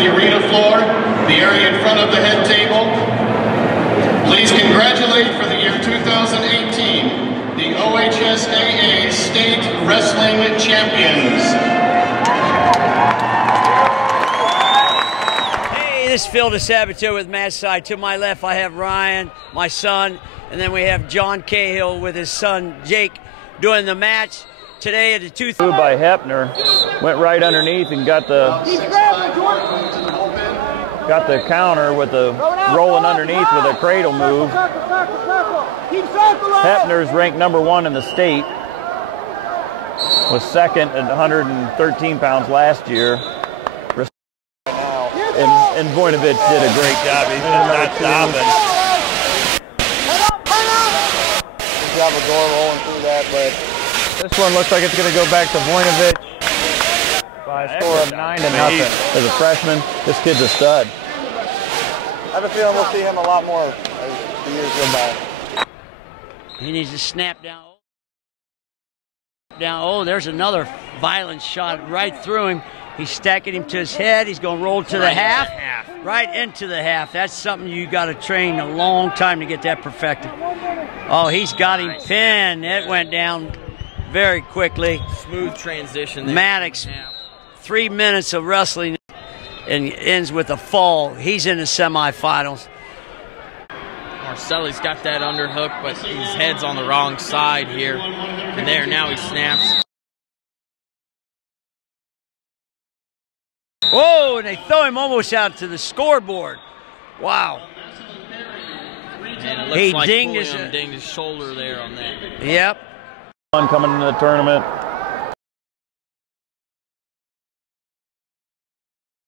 The arena floor, the area in front of the head table. Please congratulate for the year 2018, the OHSAA State Wrestling Champions. Hey, this is Phil DeSabato with MATSIDE. To my left, I have Ryan, my son, and then we have John Cahill with his son, Jake, doing the match. Today at the by Hepner, went right underneath and got the counter with the rolling underneath with a cradle move. Hepner's ranked #1 in the state, was second at 113 pounds last year. And Voinovich did a great job. He's not stopping. Good job of Gore rolling through that, but this one looks like it's going to go back to Voinovich by a score of 9-0. As a freshman, this kid's a stud. I have a feeling we'll see him a lot more as the years go by. He needs to snap down. Oh, there's another violent shot right through him. He's stacking him to his head. He's going to roll to the half. Right into the half. That's something you got to train a long time to get that perfected. Oh, he's got him pinned. It went down very quickly. Smooth transition there. Maddox, 3 minutes of wrestling and ends with a fall. He's in the semifinals. Marcelli's got that underhook, but his head's on the wrong side here. And there, now he snaps. Whoa, and they throw him almost out to the scoreboard. Wow. And it looks like Fulham dinged his shoulder there on that. Yep. Coming into the tournament.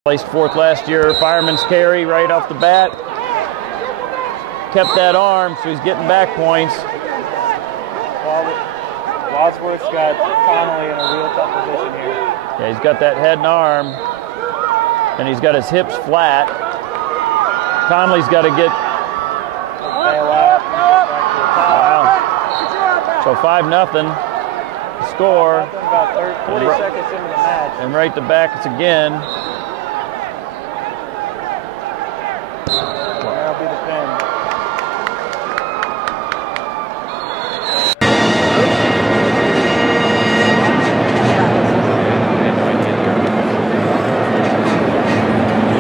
Placed 4th last year. Fireman's carry right off the bat. Kept that arm, so he's getting back points. Wadsworth's got Connolly in a real tough position here. Yeah, he's got that head and arm, and he's got his hips flat. Connolly's got to get. Wow. So 5-0 score. About 40 seconds into the match. And right to back it's again. That'll be the pin.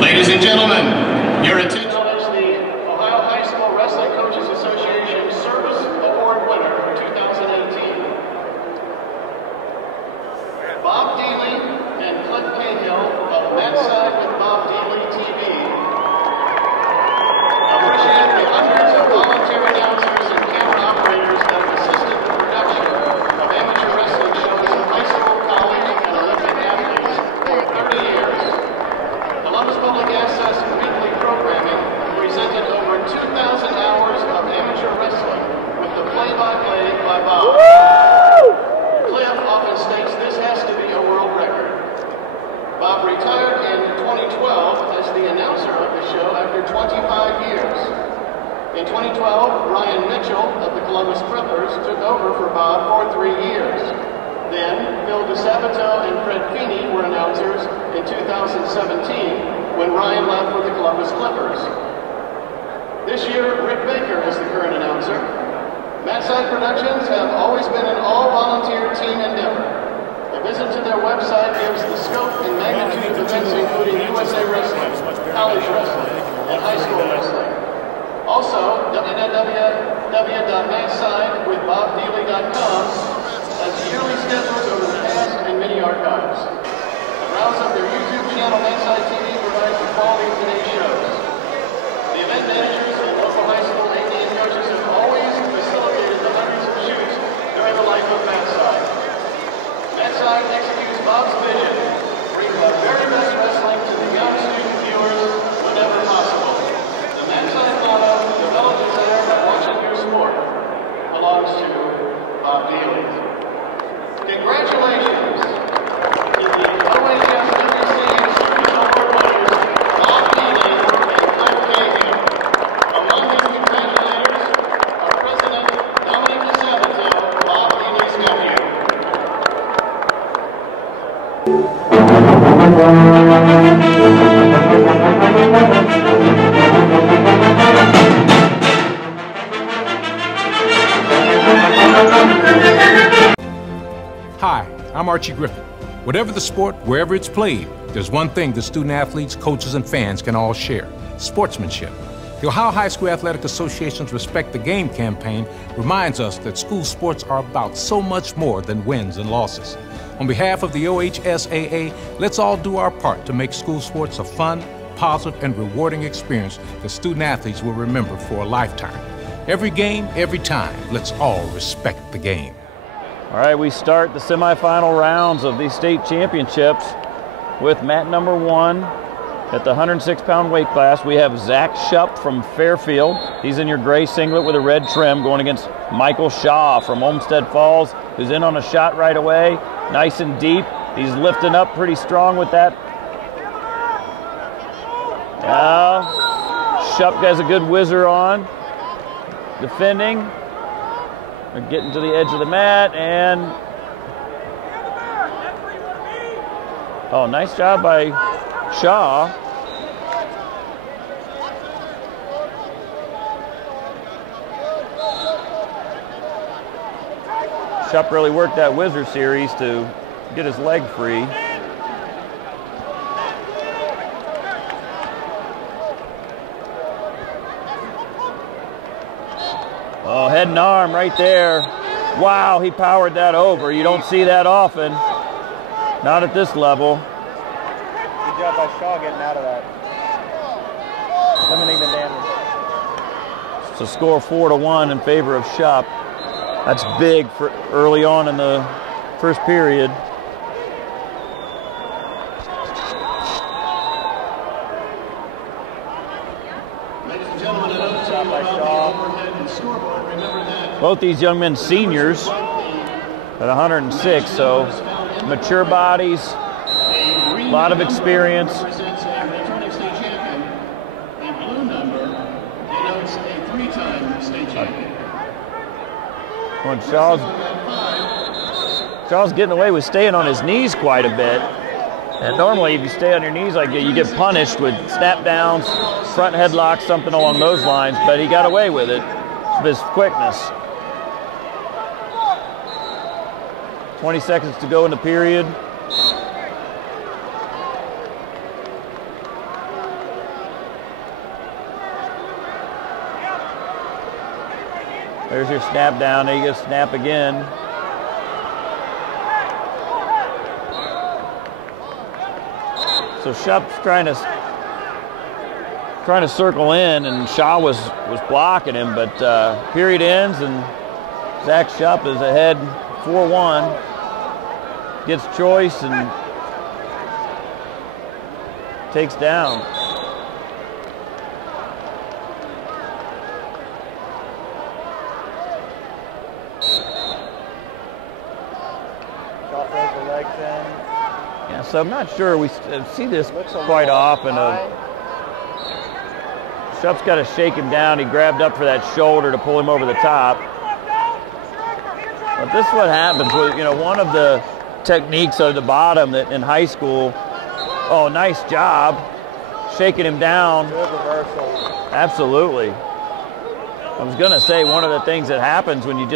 Ladies and gentlemen, your attention is the Ohio High School Wrestling Coaches Association Service Award winner for 2018. Bob Dealey and Cliff Cahill of MATSIDE with Bob Dealey TV. Appreciate the hundreds of volunteer announcers and camera operators that have assisted the production of amateur wrestling shows in high school, college, and Olympic athletes for 30 years. Columbus Public Access weekly programming presented over 2,000 hours of amateur wrestling with the play-by-play by Bob. Cliff often states this has to be a world record. Bob retired in 2012 as the announcer of the show after 25 years. In 2012, Ryan Mitchell of the Columbus Clippers took over for Bob for 3 years. Then, Phil DeSabato and Fred Feeney were announcers in 2017 when Ryan left for the Columbus Clippers. This year, Rick Baker is the current announcer. MATSIDE Productions have always been an all-volunteer team endeavor. A visit to their website gives the scope and magnitude of events including USA Wrestling, college wrestling, and high school wrestling. Also, www.matsidewithbobdealey.com has yearly schedules over the past and many archives. A browse of their YouTube channel, MATSIDE TV, provides the quality of today's shows. The event managers and local high school AD coaches have always facilitated the hundreds of shoots during the life of MATSIDE. MATSIDE executes Bob's vision, bring the very best wrestling to the young student viewers whenever possible. The MATSIDE motto, develop desire by watching your sport, belongs to Bob Dealey. Congratulations to the OHSAA Student Award Archie Griffin. Whatever the sport, wherever it's played, there's one thing that student athletes, coaches, and fans can all share: sportsmanship. The Ohio High School Athletic Association's Respect the Game campaign reminds us that school sports are about so much more than wins and losses. On behalf of the OHSAA, let's all do our part to make school sports a fun, positive, and rewarding experience that student athletes will remember for a lifetime. Every game, every time, let's all respect the game. All right, we start the semifinal rounds of these state championships with mat number 1 at the 106-pound weight class. We have Zach Shupp from Fairfield. He's in your gray singlet with a red trim, going against Michael Shaw from Olmsted Falls, who's in on a shot right away, nice and deep. He's lifting up pretty strong with that. Shupp has a good whizzer on, defending. They're getting to the edge of the mat, and oh, nice job by Shaw. Shupp really worked that whizzer series to get his leg free. Oh, head and arm right there. Wow, he powered that over. You don't see that often. Not at this level. Good job by Shaw getting out of that. Limiting the damage. It's a score 4-1 in favor of Shupp. That's big for early on in the first period. Both these young men seniors at 106, so mature bodies, a lot of experience. When Shaw's getting away with staying on his knees quite a bit. And normally if you stay on your knees like that, you get punished with snap downs, front headlocks, something along those lines, but he got away with it with his quickness. 20 seconds to go in the period. There's your snap down. There you go, snap again. So Shupp's trying to circle in, and Shaw was blocking him, but period ends, and Zach Shupp is ahead 4-1. Gets choice and takes down. Shaw throws the legs in. Yeah, so I'm not sure. We see this quite often. Shupp's got to shake him down. He grabbed up for that shoulder to pull him over the top. But this is what happens with, one of the techniques at the bottom that in high school. Oh, nice job shaking him down. Good reversal. Absolutely. I was gonna say one of the things that happens when you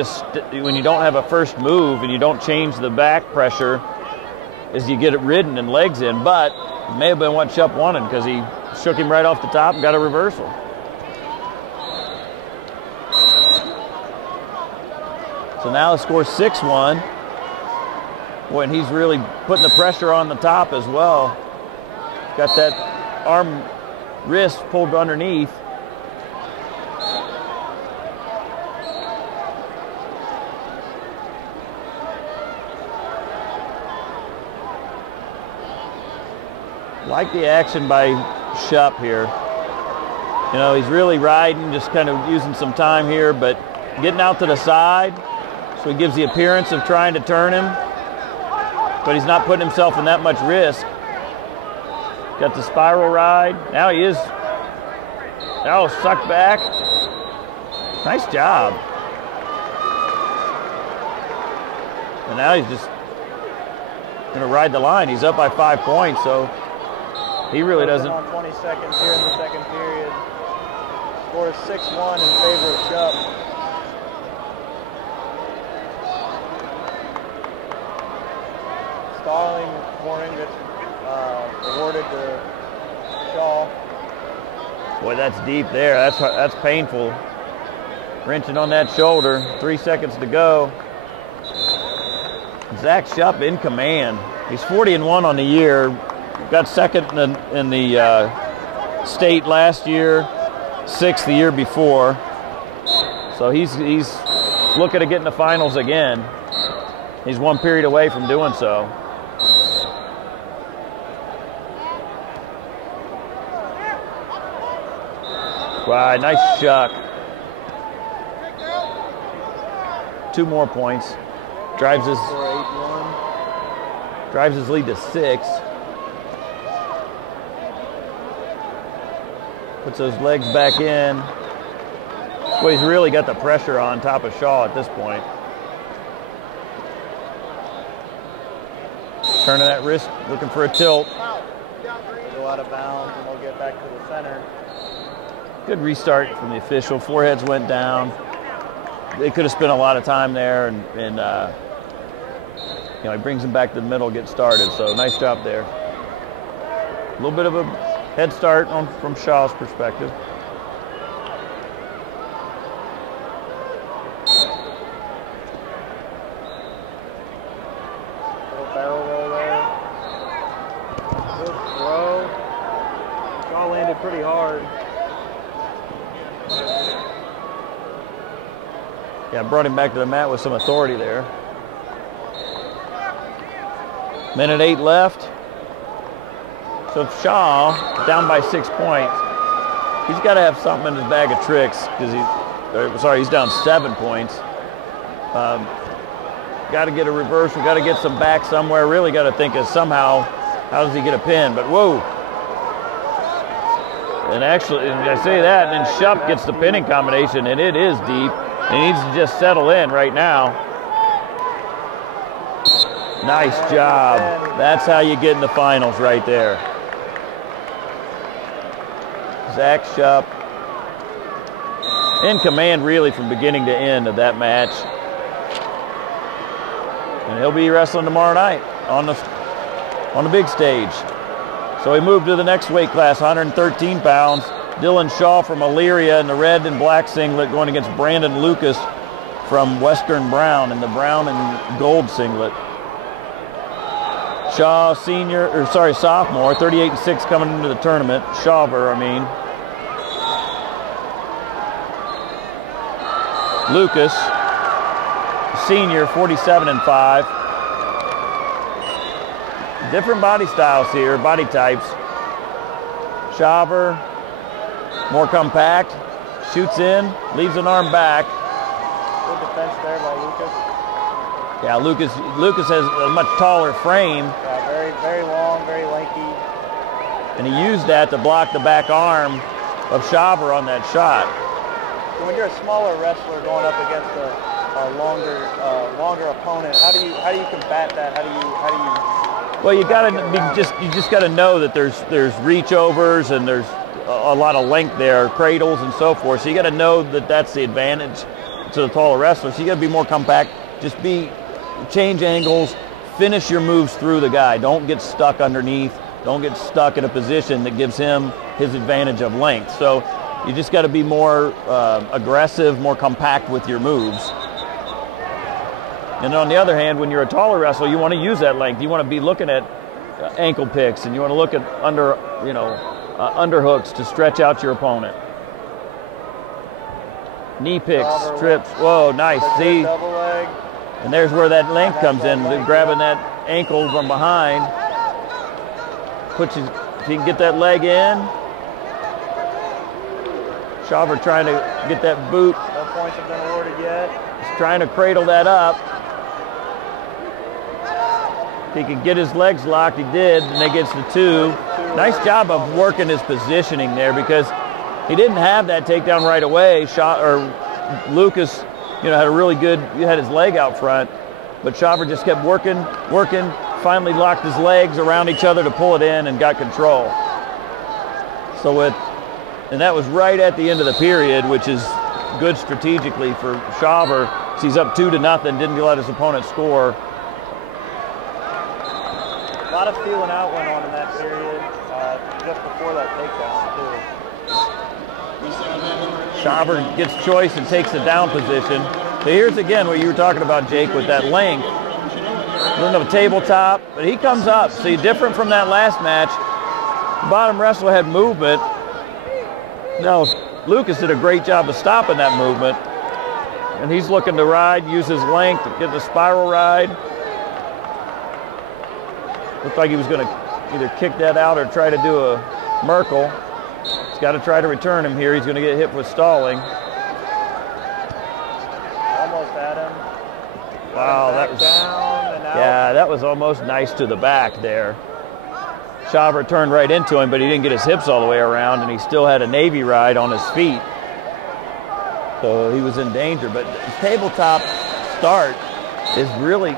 don't have a first move and you don't change the back pressure is you get it ridden and legs in, but it may have been what Shupp wanted because he shook him right off the top and got a reversal. So now the score's 6-1. Boy, and he's really putting the pressure on the top as well. Got that arm wrist pulled underneath. Like the action by Shupp here. He's really riding, just kind of using some time here, but getting out to the side, so he gives the appearance of trying to turn him, but he's not putting himself in that much risk. Got the spiral ride. Now he is, sucked back. Nice job. And now he's just gonna ride the line. He's up by 5 points, so he really doesn't. On 20 seconds here in the second period. Score is 6-1 in favor of Shupp. stalling warning gets awarded to Shaw. Boy, that's deep there. That's painful. Wrenching on that shoulder. 3 seconds to go. Zach Shupp in command. He's 40-1 on the year. Got second in the state last year, 6th the year before. So he's looking to get in the finals again. He's one period away from doing so. Wow, nice shuck. 2 more points. Drives his lead to 6. Puts those legs back in. Well, he's really got the pressure on top of Shaw at this point. Turning that wrist, looking for a tilt. Go out of bounds and we'll get back to the center. Good restart from the official. Foreheads went down. They could have spent a lot of time there, and you know, he brings him back to the middle, get started. So nice job there. A little bit of a head start from Shaw's perspective. Little barrel roll there. Good throw. Shaw landed pretty hard. Yeah, brought him back to the mat with some authority there. Minute 8 left. So Shaw down by 6 points. He's got to have something in his bag of tricks because he's down 7 points. Got to get a reversal. Got to get some back somewhere. Really got to think of somehow how does he get a pin. But whoa! And actually, I say that, and then Shupp gets the pinning combination, and it is deep. He needs to just settle in right now. Nice job. That's how you get in the finals right there. Zach Shupp in command really from beginning to end of that match. And he'll be wrestling tomorrow night on the big stage. So we move to the next weight class, 113 pounds. Dylan Shaw from Elyria in the red and black singlet going against Brandon Lucas from Western Brown in the brown and gold singlet. Shaw sophomore, 38-6 coming into the tournament. Shawver, I mean. Lucas, senior, 47-5. Different body styles here, body types. Shawver, more compact, shoots in, leaves an arm back. Good defense there by Lucas. Yeah, Lucas has a much taller frame. Yeah, very, very long, very lanky. And he used that to block the back arm of Shawver on that shot. So when you're a smaller wrestler going up against a longer opponent, how do you combat that? How do you Well, you just got to know that there's reach overs and there's a lot of length there, cradles and so forth. So you got to know that that's the advantage to the taller wrestler. So you got to be more compact. Just change angles, finish your moves through the guy. Don't get stuck underneath. Don't get stuck in a position that gives him his advantage of length. So you just got to be more aggressive, more compact with your moves. And on the other hand, when you're a taller wrestler, you want to use that length. You want to be looking at ankle picks, and you want to look at underhooks to stretch out your opponent. Knee picks, trips. Whoa, nice. See? Double leg. And there's where that length comes in, grabbing that ankle from behind. If you can get that leg in. Shawver trying to get that boot. No points have been awarded yet. He's trying to cradle that up. If he could get his legs locked, he did, and that gets the 2. Nice job of working his positioning there because he didn't have that takedown right away. Lucas, had a really good, had his leg out front, but Shawver just kept working, finally locked his legs around each other to pull it in and got control. And that was right at the end of the period, which is good strategically for Shawver. He's up 2-0, didn't let his opponent score. lot of feeling out went on in that period, just before that takedown, too. Shaver gets choice and takes the down position. So here's again what you were talking about, Jake, with that length. A little of a tabletop, but he comes up. See, different from that last match. Bottom wrestler had movement. Now, Lucas did a great job of stopping that movement. And he's looking to ride, use his length to get the spiral ride. Looked like he was going to either kick that out or try to do a Merkel. He's got to try to return him here. He's going to get hit with stalling. Almost at him. Wow, that was down and out. Yeah, that was almost nice to the back there. Shaver turned right into him, but he didn't get his hips all the way around, and he still had a Navy ride on his feet. So he was in danger. But the tabletop start is really,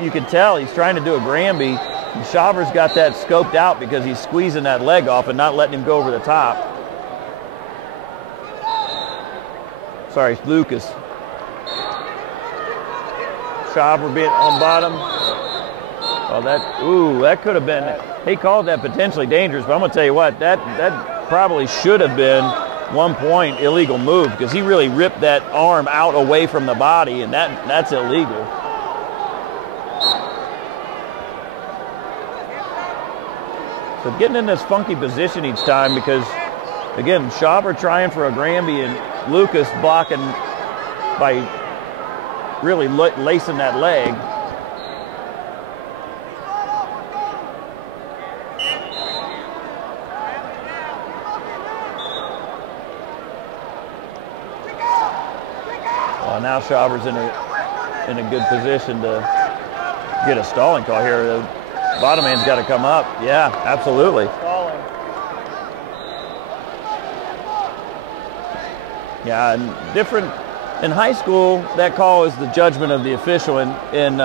you can tell he's trying to do a Granby. And Shaver's got that scoped out because he's squeezing that leg off and not letting him go over the top. Sorry, Lucas. Shaver being on bottom. Oh, that could have been, he called that potentially dangerous, but I'm going to tell you what, that probably should have been 1 point illegal move because he really ripped that arm out away from the body, and that's illegal. So getting in this funky position each time because, again, Shaver trying for a Granby and Lucas blocking by really lacing that leg. Well, now Shaver's in a good position to get a stalling call here. The bottom man's got to come up. Yeah, absolutely. Stalling. Yeah, and different. In high school, that call is the judgment of the official. In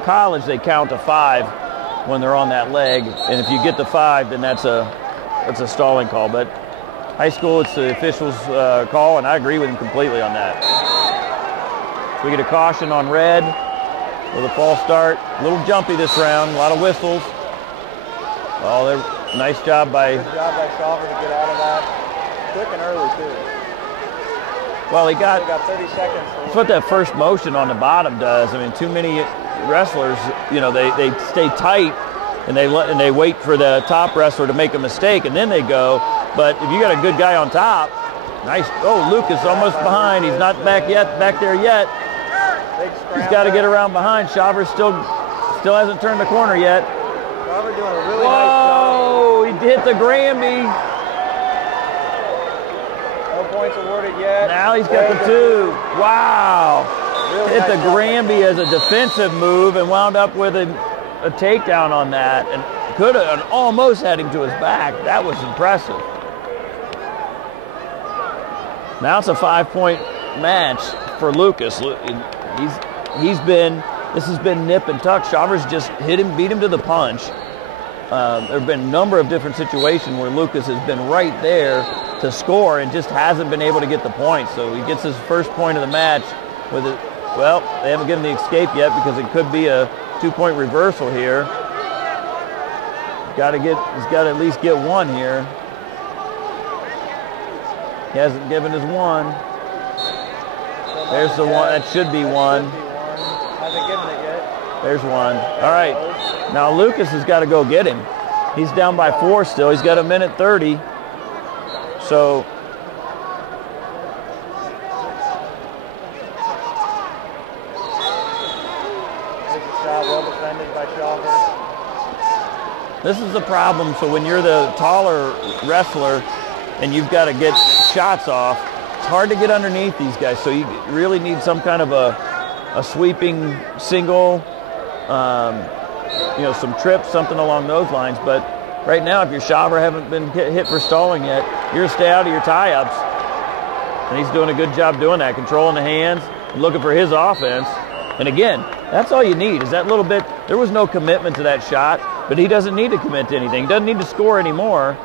college, they count to 5 when they're on that leg, and if you get to 5, then that's a stalling call. But high school, it's the official's call, and I agree with him completely on that. So we get a caution on red with a false start. A little jumpy this round, a lot of whistles. Oh, nice job by. Good job by Shaver to get out of that. Quick and early too. Well, he got 30 seconds. That's what that first motion on the bottom does. I mean, too many wrestlers, you know, they stay tight and they wait for the top wrestler to make a mistake and then they go. But if you got a good guy on top, nice. Oh, Lucas almost behind. He's not back there yet. He's got to get around behind. Shaver still hasn't turned the corner yet. Shaver doing a really Whoa, nice job. he hit the Granby. No points awarded yet. Now he's got the 2. Wow. Really Hit nice the job. Granby as a defensive move and wound up with a takedown on that and could have almost had him to his back. That was impressive. Now it's a 5-point match for Lucas. This has been nip and tuck. Shaver's just beat him to the punch. There have been a number of different situations where Lucas has been right there to score and just hasn't been able to get the point. So he gets his first point of the match with it. Well, they haven't given the escape yet because it could be a 2-point reversal here. He's got to at least get 1 here. He hasn't given his 1. There's the 1. That should be 1. Hasn't given it yet. There's 1. All right. Now Lucas has got to go get him. He's down by 4 still. He's got 1:30. So Well defended by Shaver. this is the problem. So when you're the taller wrestler and you've got to get shots off, it's hard to get underneath these guys. So you really need some kind of a sweeping single, you know, some trips, something along those lines. But right now, if your Shaver haven't been hit for stalling yet, you're going to stay out of your tie-ups. And he's doing a good job doing that, controlling the hands, and looking for his offense. And again, that's all you need is that little bit. There was no commitment to that shot, but he doesn't need to commit to anything. He doesn't need to score anymore,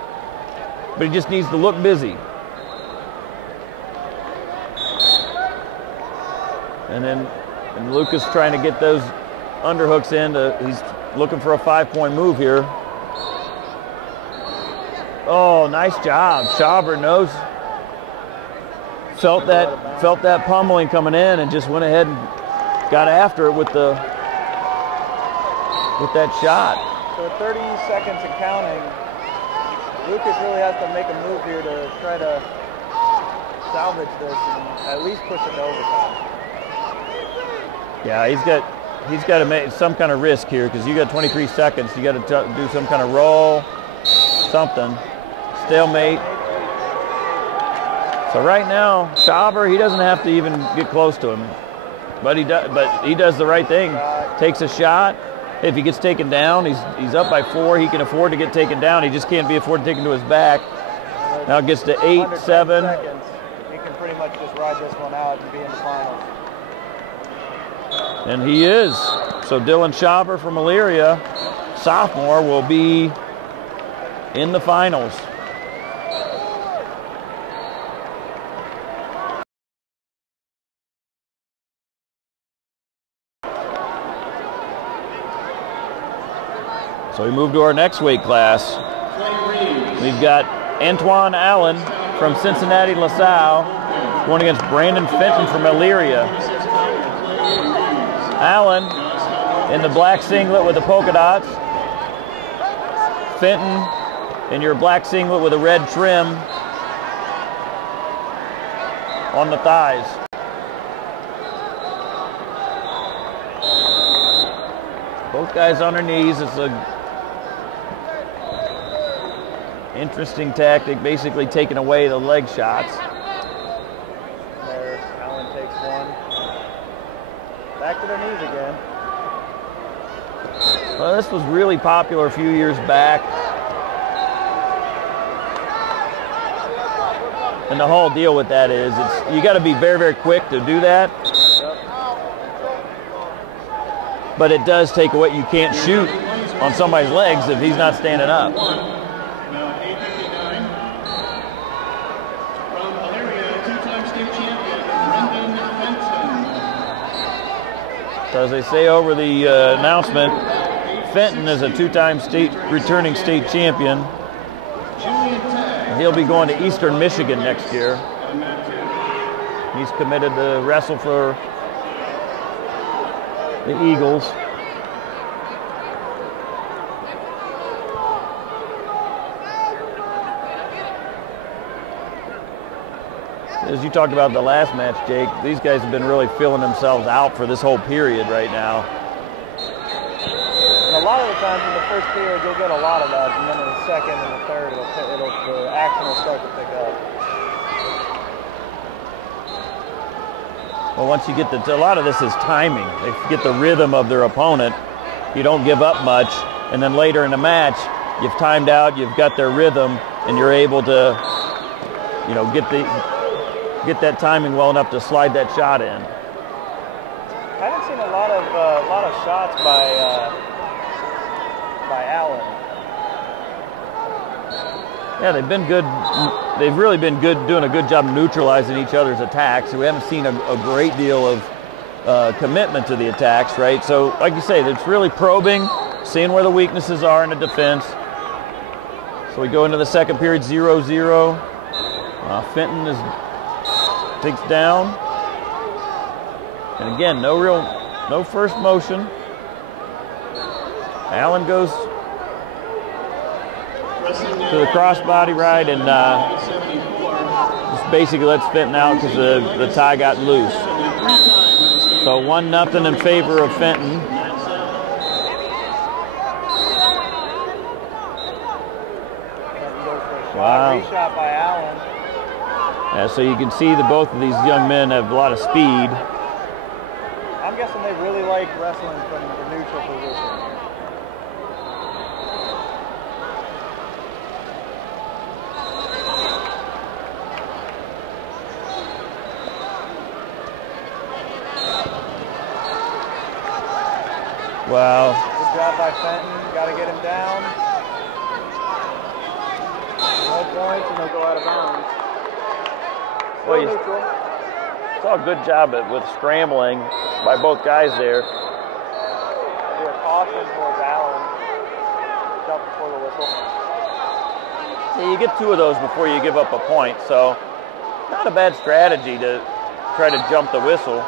but he just needs to look busy. And Lucas trying to get those underhooks in. looking for a 5-point move here. Oh, nice job. Schauber knows, felt that pummeling coming in and just went ahead and got after it with that shot. So 30 seconds and counting. Lucas really has to make a move here to try to salvage this and at least push it to overtime. Yeah, he's got to make some kind of risk here because you got 23 seconds. You got to do some kind of roll, something. Stalemate. So right now, Schauber, he doesn't have to even get close to him, but he does the right thing. Takes a shot. If he gets taken down, he's up by 4. He can afford to get taken down. He just can't be afforded to take him to his back. Now it gets to 8, 7. Seconds. He can pretty much just ride this one out and be in the finals. And he is. So Dylan Schauber from Elyria, sophomore, will be in the finals. So we move to our next weight class. We've got Antoine Allen from Cincinnati LaSalle going against Brandon Fenton from Elyria. Allen in the black singlet with the polka dots. Fenton in your black singlet with a red trim on the thighs. Both guys on their knees. It's a interesting tactic, basically taking away the leg shots. There, Allen takes one. Back to their knees again. Well, this was really popular a few years back. And the whole deal with that is you got to be very, very quick to do that. But it does take away, you can't shoot on somebody's legs if he's not standing up. So as they say over the announcement, Fenton is a 2-time returning state champion. He'll be going to Eastern Michigan next year. He's committed to wrestle for the Eagles. As you talked about the last match, Jake, these guys have been really filling themselves out for this whole period right now. And a lot of the times in the first period, you'll get a lot of that, and then in the second and the third, the action will start to pick up. Well, once you get a lot of this is timing. They get the rhythm of their opponent. You don't give up much, and then later in the match, you've timed out, you've got their rhythm, and you're able to, get that timing well enough to slide that shot in. I haven't seen a lot of shots by Allen. Yeah, they've been good. They've really been good, doing a good job neutralizing each other's attacks. We haven't seen a great deal of commitment to the attacks, right? So, like you say, it's really probing, seeing where the weaknesses are in the defense. So we go into the second period, 0-0. Fenton takes down. And again, no first motion. Allen goes to the crossbody ride and just basically lets Fenton out because the tie got loose. So 1-0 in favor of Fenton. Wow. Reshot by Allen. Yeah, so you can see that both of these young men have a lot of speed. I'm guessing they really like wrestling from the neutral position. Wow. Good job by Fenton. Got to get him down. No points, and they'll go out of bounds. Well, you saw a good job with scrambling by both guys there. Be a caution towards Allen. Jump before the whistle. Yeah, you get 2 of those before you give up a point, so not a bad strategy to try to jump the whistle.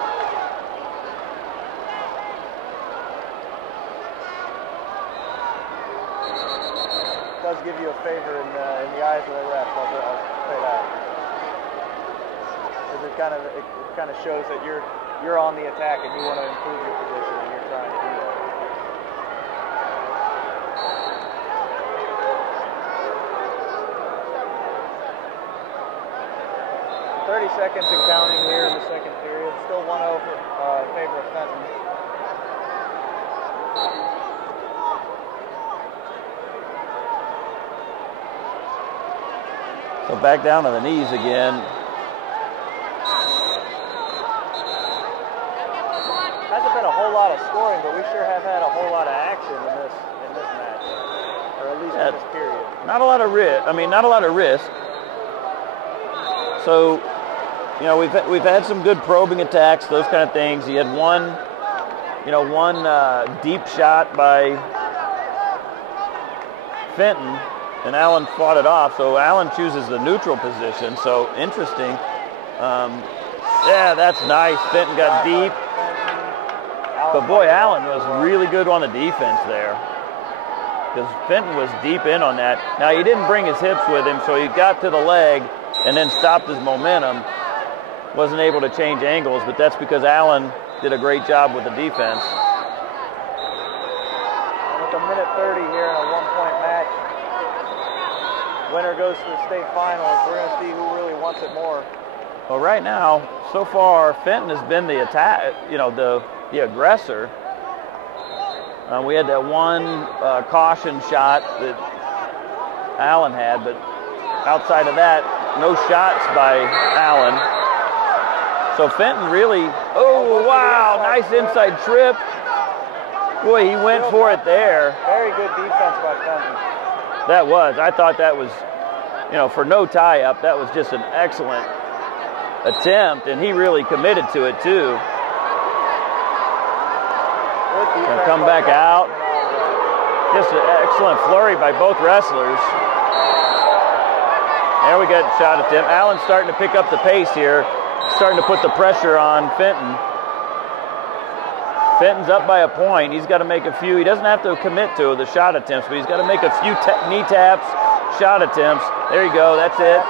It does give you a favor in the eyes of the ref. I'll say that. Because it kind of shows that you're on the attack and you want to improve your position and you're trying to do that. 30 seconds and counting here in the second period. Still 1-0 in favor of Fenton. So back down to the knees again. Hasn't been a whole lot of scoring, but we sure have had a whole lot of action in this match, or at least in this period. Not a lot of risk. I mean, not a lot of risk. So, you know, we've had some good probing attacks, those kind of things. He had one deep shot by Fenton, and Allen fought it off. So Allen chooses the neutral position. So interesting. Yeah, that's nice. Fenton got deep. But boy, Allen was really good on the defense there, because Fenton was deep in on that. Now, he didn't bring his hips with him, so he got to the leg and then stopped his momentum. Wasn't able to change angles, but that's because Allen did a great job with the defense. With a minute 30 here in a one-point match, winner goes to the state finals. We're going to see who really wants it more. Well, right now, so far, Fenton has been the attack, the aggressor. We had that one caution shot that Allen had, but outside of that, no shots by Allen. So Fenton really, oh wow, nice inside trip. Boy, he went for it there. Very good defense by Fenton. That was, I thought that was, for no tie-up, that was just an excellent attempt, and he really committed to it too. Gonna come back out. Just an excellent flurry by both wrestlers. There we got a shot attempt. Allen's starting to pick up the pace here, starting to put the pressure on Fenton. Fenton's up by a point. He's got to make a few. He doesn't have to commit to the shot attempts, but he's got to make a few knee taps, shot attempts. There you go. That's it.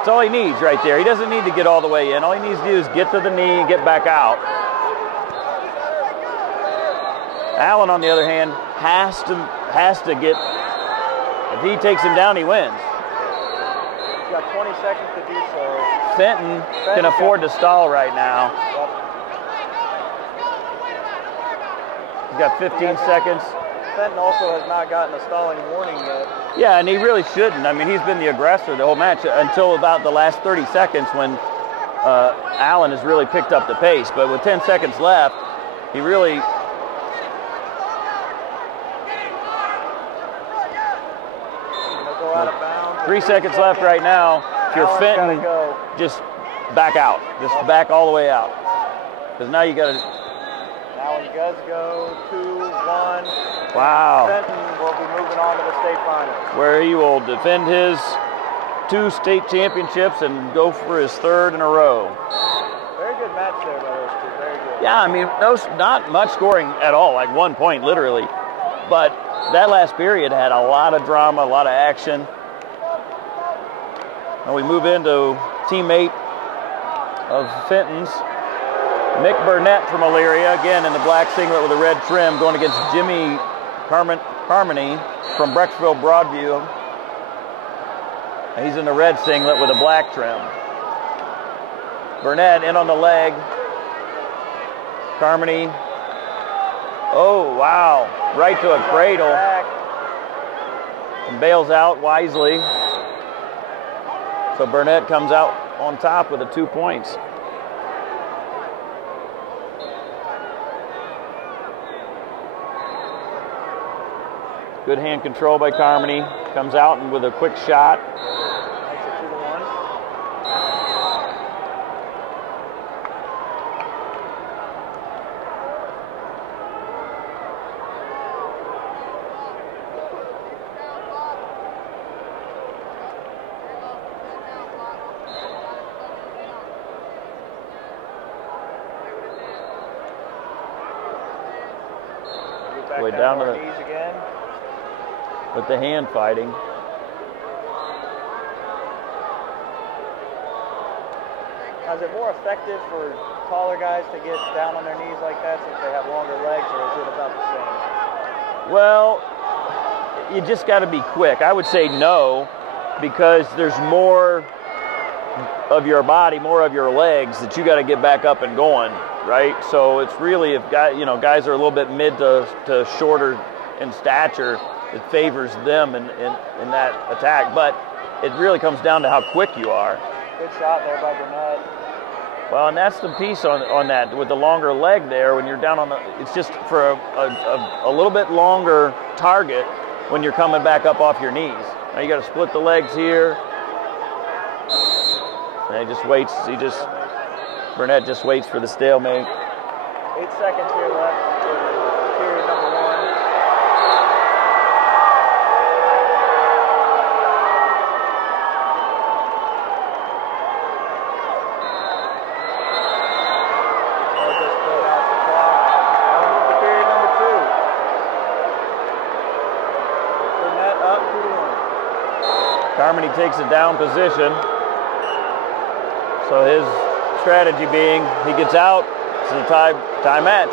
That's all he needs right there. He doesn't need to get all the way in. All he needs to do is get to the knee and get back out. Allen, on the other hand, has to get, if he takes him down, he wins. He's got 20 seconds to do so. Fenton can afford to stall right now. He's got 15 seconds. Fenton also has not gotten a stalling warning yet. Yeah, and he really shouldn't. I mean, he's been the aggressor the whole match until about the last 30 seconds when Allen has really picked up the pace. But with 10 seconds left, he really... Out of bounds. 3 seconds left right now. If you're Fenton, just back out. Just back all the way out. Because now you got to... Allen does go 2-1. Wow. Fenton will be moving on to the state finals, where he will defend his 2 state championships and go for his 3rd in a row. Very good match there by those two. Very good. Yeah, I mean, not much scoring at all, like 1 point literally. But that last period had a lot of drama, a lot of action. And we move into teammate of Fenton's, Mick Burnett from Elyria, again in the black singlet with a red trim, going against Jimmy Carmody from Brecksville Broadview. And he's in the red singlet with a black trim. Burnett in on the leg. Carmody. Oh, wow. Right to a cradle. And bails out wisely. So Burnett comes out on top with the 2 points. Good hand control by Carmody. Comes out and with a quick shot. Way down to the knees again. With the hand fighting. Is it more effective for taller guys to get down on their knees like that since they have longer legs, or is it about the same? Well, you just got to be quick. I would say no, because there's more of your body, more of your legs that you got to get back up and going, right? So it's really, if guys are a little bit mid to shorter in stature, it favors them in that attack. But it really comes down to how quick you are. Good shot there by Burnett. Well, and that's the piece on that with the longer leg there. When you're down on the, it's just for a little bit longer target when you're coming back up off your knees. Now you got to split the legs here. And he just waits. Burnett just waits for the stalemate. 8 seconds here left in period number 1. Carmody takes a down position. So his strategy being he gets out, it's a tie match.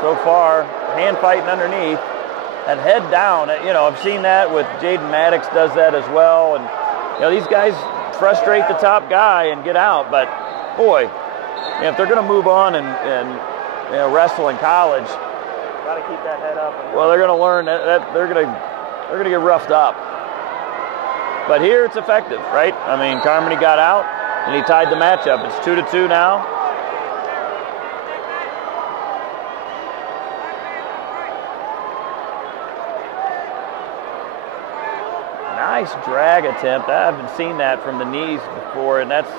So far, hand fighting underneath. And head down, I've seen that with Jaden Maddox does that as well. And, these guys frustrate the top guy and get out. But, boy, if they're going to move on and wrestle in college, got to keep that head up. Well, they're going to learn that they're going to get roughed up. But here it's effective, right? I mean, Carmody got out, and he tied the match up. It's 2-2 now. Nice drag attempt. I haven't seen that from the knees before, and that's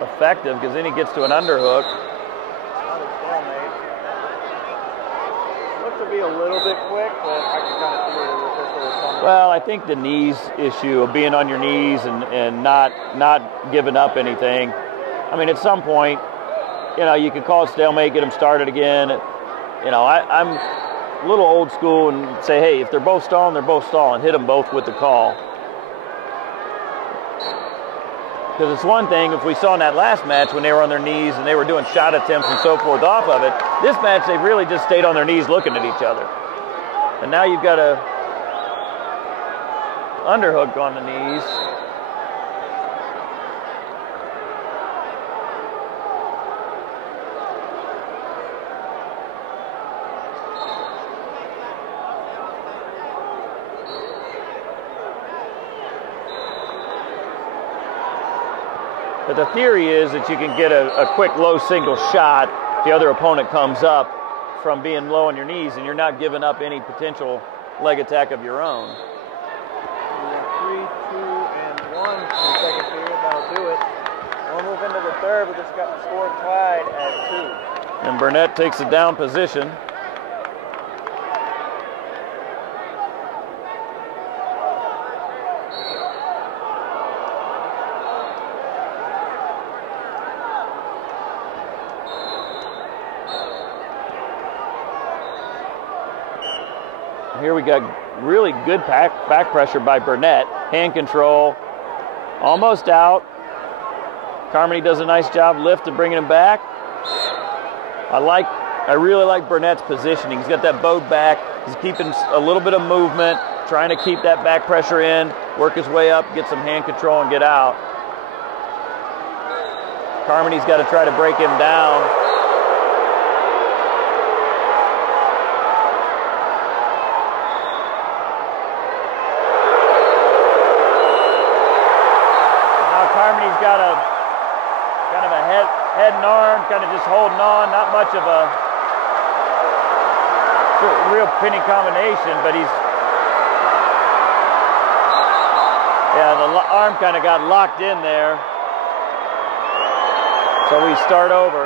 effective because then he gets to an underhook. Looks to be a little bit quick, but I can kind of see the official coming. Well, I think the knees issue of being on your knees and not giving up anything. I mean, at some point, you could call it stalemate, get them started again. I'm a little old school and say, hey, if they're both stalling, they're both stalling. Hit them both with the call. Because it's one thing, if we saw in that last match when they were on their knees and they were doing shot attempts and so forth off of it, this match they really just stayed on their knees looking at each other. And now you've got a underhook on the knees. But the theory is that you can get a quick low single shot if the other opponent comes up from being low on your knees and you're not giving up any potential leg attack of your own. 3, 2, and 1 in the second period. That'll do it. We'll move into the third. We just got the score tied at 2. And Burnett takes a down position. Here we got really good back pressure by Burnett. Hand control, almost out. Carmody does a nice job lift and bringing him back. I really like Burnett's positioning. He's got that bowed back. He's keeping a little bit of movement, trying to keep that back pressure in, work his way up, get some hand control and get out. Carmody's got to try to break him down. Got a kind of a head and arm, kind of just holding on. Not much of a real pinning combination, but the arm kind of got locked in there. So we start over.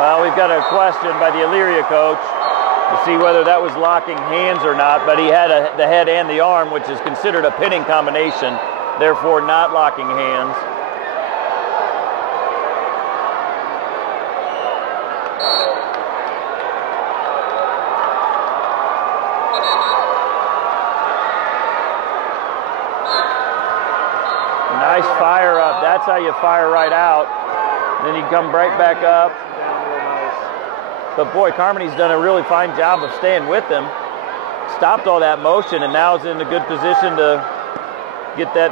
Well, we've got a question by the Elyria coach to see whether that was locking hands or not, but he had the head and the arm, which is considered a pinning combination, therefore not locking hands. Nice fire up. That's how you fire right out. Then you come right back up. But boy, Carmody's done a really fine job of staying with him. Stopped all that motion and now is in a good position to get that.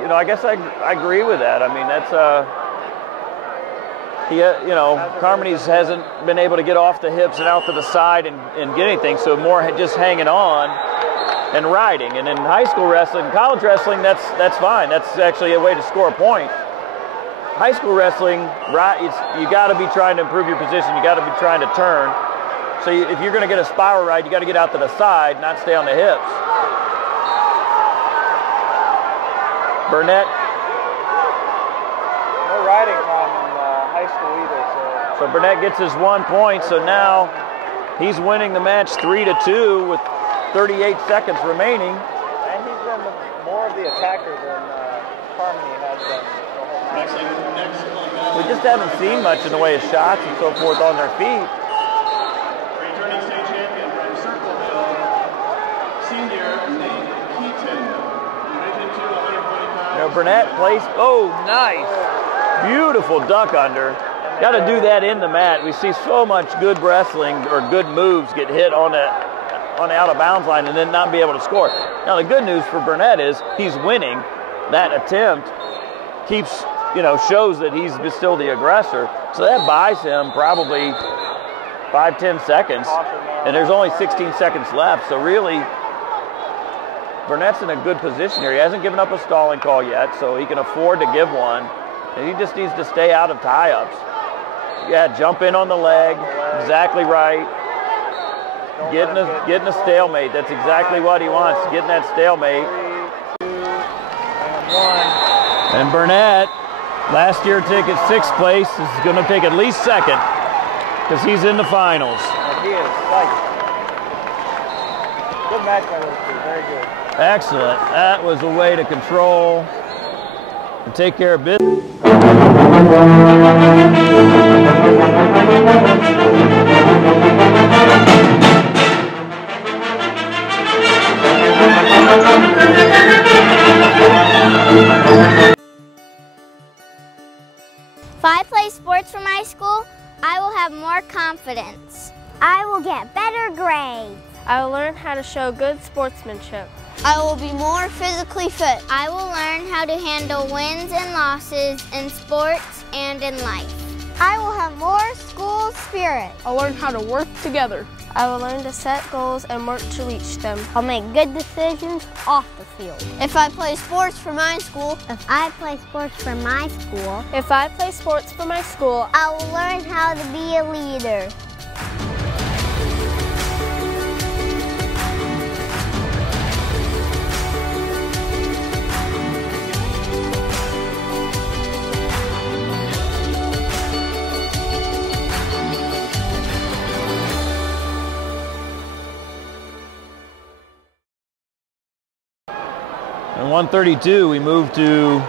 You know, I guess I agree with that. I mean, that's you know, Carmody's hasn't been able to get off the hips and out to the side and get anything, so more just hanging on and riding. And in high school wrestling, college wrestling, that's fine. That's actually a way to score a point. High school wrestling, you got to be trying to improve your position. You got to be trying to turn. So if you're going to get a spiral ride, you got to get out to the side, not stay on the hips. Burnett. No riding time in high school either. So Burnett gets his 1 point. So now he's winning the match 3-2 with 38 seconds remaining. And he's been more of the attacker than Carmody has been. We just haven't seen much in the way of shots and so forth on their feet. Returning state champion from Circleville, senior Nate Keaton. Division 2, 120 pounds. You know, Burnett plays. Oh, nice. Beautiful duck under. Got to do that in the mat. We see so much good wrestling or good moves get hit on the out of bounds line and then not be able to score. Now the good news for Burnett is he's winning. That attempt keeps, you know, shows that he's still the aggressor. So that buys him probably 5-10 seconds. And there's only 16 seconds left. So really, Burnett's in a good position here. He hasn't given up a stalling call yet, so he can afford to give one. And he just needs to stay out of tie-ups. Yeah, jump in on the leg. Exactly right. Getting a stalemate. That's exactly what he wants. Getting that stalemate. 3, 2, and 1. And Burnett, last year taking 6th place, is going to take at least 2nd because he's in the finals. He is. Like, good match by those two. Very good. Excellent. That was a way to control and take care of business. If I play sports for my school, I will have more confidence. I will get better grades. I will learn how to show good sportsmanship. I will be more physically fit. I will learn how to handle wins and losses in sports and in life. I will have more school spirit. I'll learn how to work together. I will learn to set goals and work to reach them. I'll make good decisions off the field. If I play sports for my school. If I play sports for my school. If I play sports for my school, I will learn how to be a leader. And 132, we move to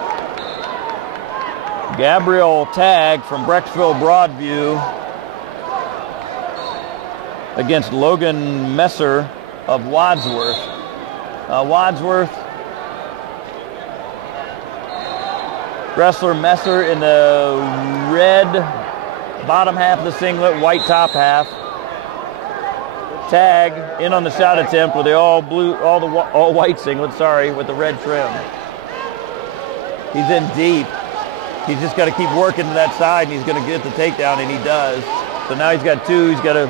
Gabriel Tagg from Brecksville Broadview against Logan Messer of Wadsworth. Wadsworth, wrestler Messer in the red bottom half of the singlet, white top half. Tagg in on the shot attempt with the all white singlet, sorry, with the red trim. He's in deep. He's just got to keep working to that side and he's going to get the takedown, and he does. So now he's got 2, he's got to.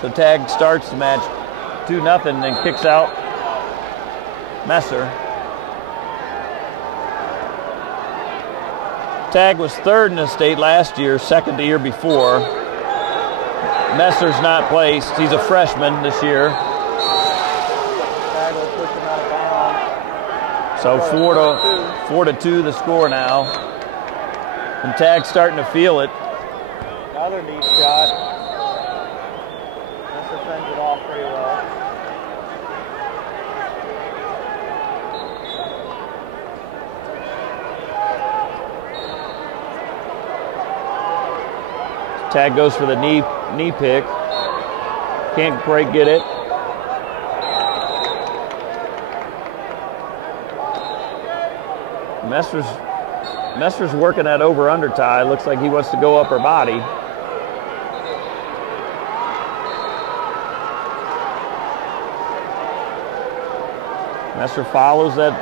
So Tagg starts the match 2-0 and kicks out Messer. Tagg was 3rd in the state last year, 2nd the year before. Messer's not placed. He's a freshman this year. Tagg will push him out of bounds. So 4-2 the score now. And Tag's starting to feel it. Another neat shot. This defends it off pretty well. Tag goes for the knee pick. Can't quite get it. Messer's working that over-under tie. Looks like he wants to go upper body. Messer follows that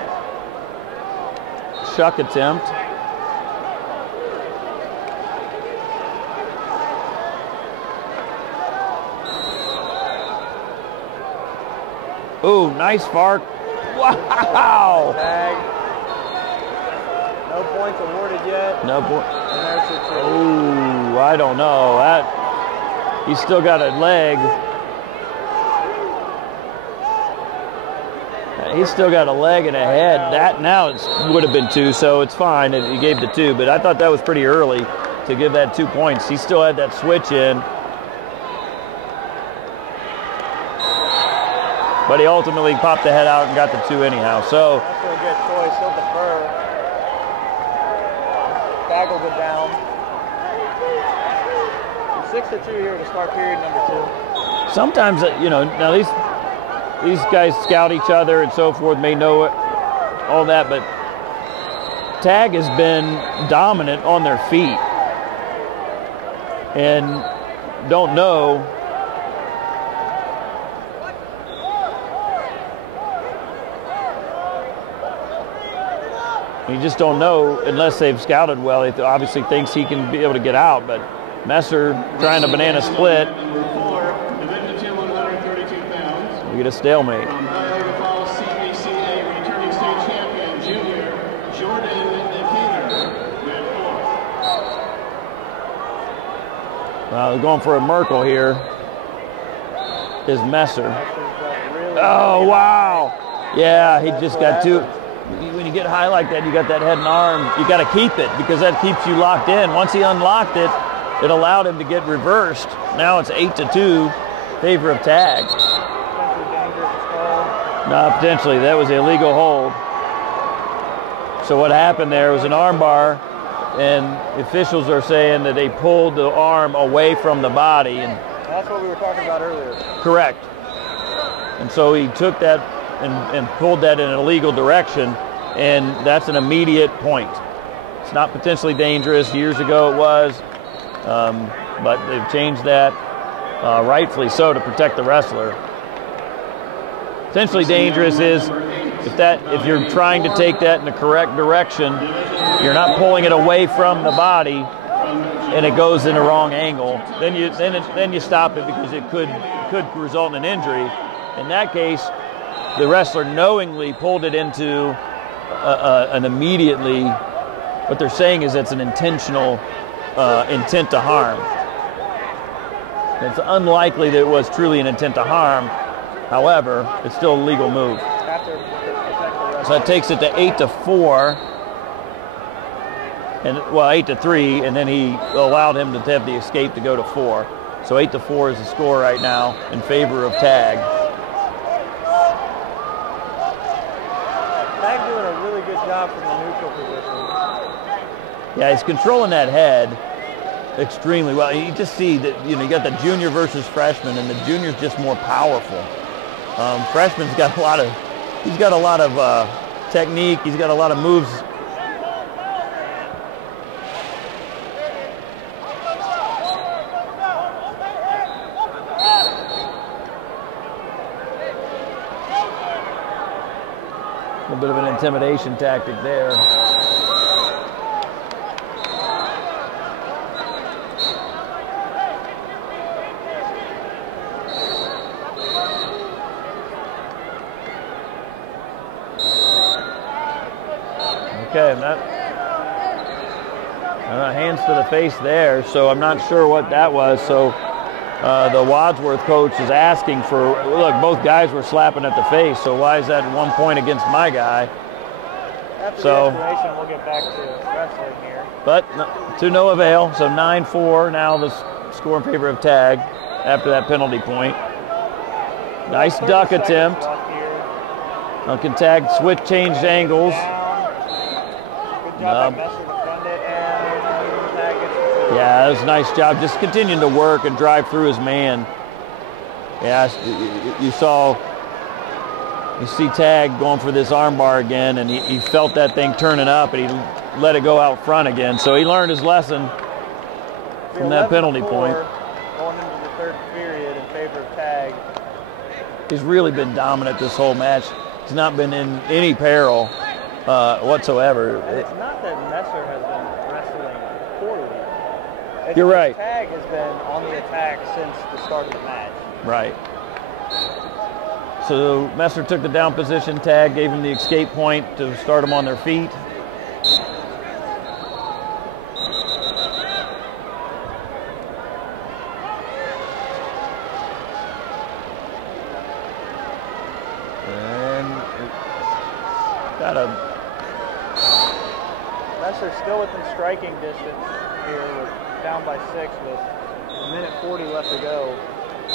shuck attempt. Ooh, nice far. Wow! Tag. No points awarded yet. No point. Ooh, I don't know. He's still got a leg. He's still got a leg and a head. That now would have been 2, so it's fine. He gave the 2, but I thought that was pretty early to give that 2 points. He still had that switch in. But he ultimately popped the head out and got the 2 anyhow. So that's a good choice. He'll defer. Tag will go down. 6-2 here to start period number 2. sometimes, now these guys scout each other and so forth, may know it, all that, but Tag has been dominant on their feet and don't know you just don't know unless they've scouted well. He obviously thinks he can be able to get out, but Messer trying to banana split. We get a stalemate. Well, going for a Merkel here is Messer. Oh, wow. Yeah, he just got two. When you get high like that, you got that head and arm, you got to keep it because that keeps you locked in. Once he unlocked it, it allowed him to get reversed. Now it's 8-2 favor of Tag. No, potentially. That was an illegal hold. So what happened there was an arm bar, and officials are saying that they pulled the arm away from the body. And that's what we were talking about earlier. Correct. And so he took that and pulled that in an illegal direction, and that's an immediate point. It's not potentially dangerous. Years ago it was, but they've changed that, rightfully so, to protect the wrestler. Potentially dangerous is if you're trying to take that in the correct direction, you're not pulling it away from the body, and it goes in the wrong angle. Then you stop it because it could result in an injury. In that case, the wrestler knowingly pulled it into an immediately. What they're saying is it's an intentional intent to harm. It's unlikely that it was truly an intent to harm. However, it's still a legal move. So that takes it to 8-4, and 8-3, and then he allowed him to have the escape to go to 4. So 8-4 is the score right now in favor of Tag. Tag doing a really good job from the neutral position. Yeah, he's controlling that head extremely well. You just see that, you got the junior versus freshman, and the junior's just more powerful. Freshman's got a lot of, technique. He's got a lot of moves. A little bit of an intimidation tactic there. Okay, hands to the face there, so I'm not sure what that was. So the Wadsworth coach is asking for, look, both guys were slapping at the face, so why is that 1 point against my guy? After So, the explanation, we'll get back to wrestling here. but to no avail. So 9-4 now the score in favor of Tag after that penalty point. Nice duck attempt. Now can Tag switch, change angles. Good job by Messer to fund it, and Tag gets it. Yeah, that was a nice job. Just continuing to work and drive through his man. Yeah, you see Tag going for this arm bar again, and he felt that thing turning up, and he let it go out front again. So he learned his lesson from that penalty point. Going into the third period in favor of Tag. He's really been dominant this whole match. He's not been in any peril whatsoever. And it's not that Messer has been wrestling poorly. It's You're right. Tag has been on the attack since the start of the match. Right. So Messer took the down position. Tag gave him the escape point to start them on their feet. Messer's still within striking distance here, with down by 6 with 1:40 left to go.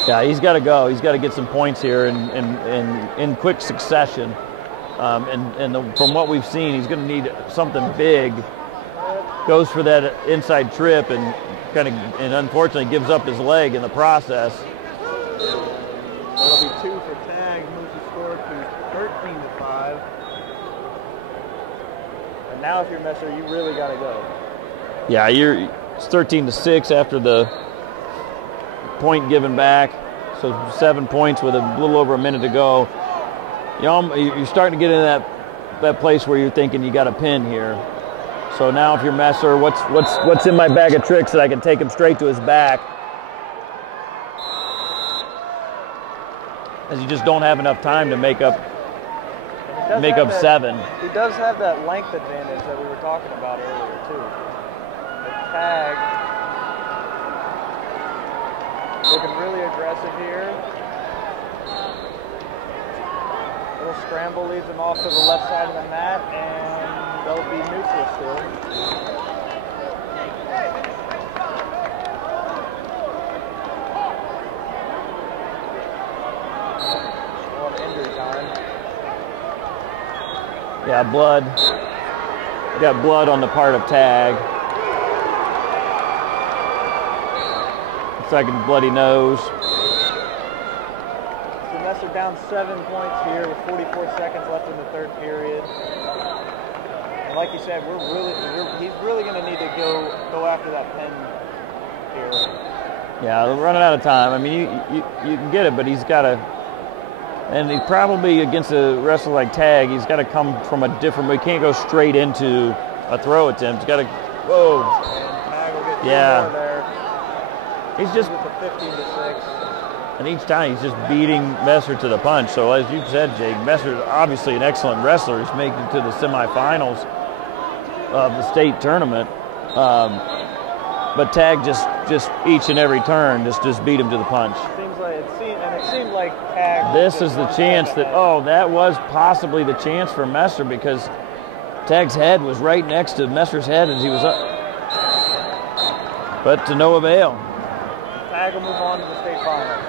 Yeah, he's got to go. He's got to get some points here in quick succession. From what we've seen, he's going to need something big. Goes for that inside trip and unfortunately gives up his leg in the process. That'll be 2 for Tag, moves the score to 13-5. And now if you're Messer, you really got to go. Yeah, it's 13-6 after the point given back. So 7 points with a little over a minute to go. You're starting to get into that place where you're thinking you got a pin here. So now if you're Messer, what's in my bag of tricks that I can take him straight to his back? As you just don't have enough time to make up 7. He does have that length advantage that we were talking about earlier too. The Tag looking really aggressive here. Little scramble leads him off to the left side of the mat, and they'll be neutral still. Injury time. Yeah, blood. Got blood on the part of Tag. Looks like a bloody nose. So Messer down 7 points here with 44 seconds left in the third period. And like you said, he's really going to need to go after that pin here. Yeah, they're running out of time. I mean, you can get it, but he's got to. And he probably, against a wrestler like Tag, he's got to come from a different, he can't go straight into a throw attempt. He's got to, whoa. And Tag will get 2 more there. He's just, with the 15-6. and each time he's just beating Messer to the punch. So as you said, Jake, Messer is obviously an excellent wrestler. He's making it to the semifinals of the state tournament. But Tag just each and every turn just beat him to the punch. It seemed like Tag. This is the chance that that was possibly the chance for Messer, because Tag's head was right next to Messer's head as he was up, but to no avail. Tag will move on to the state finals.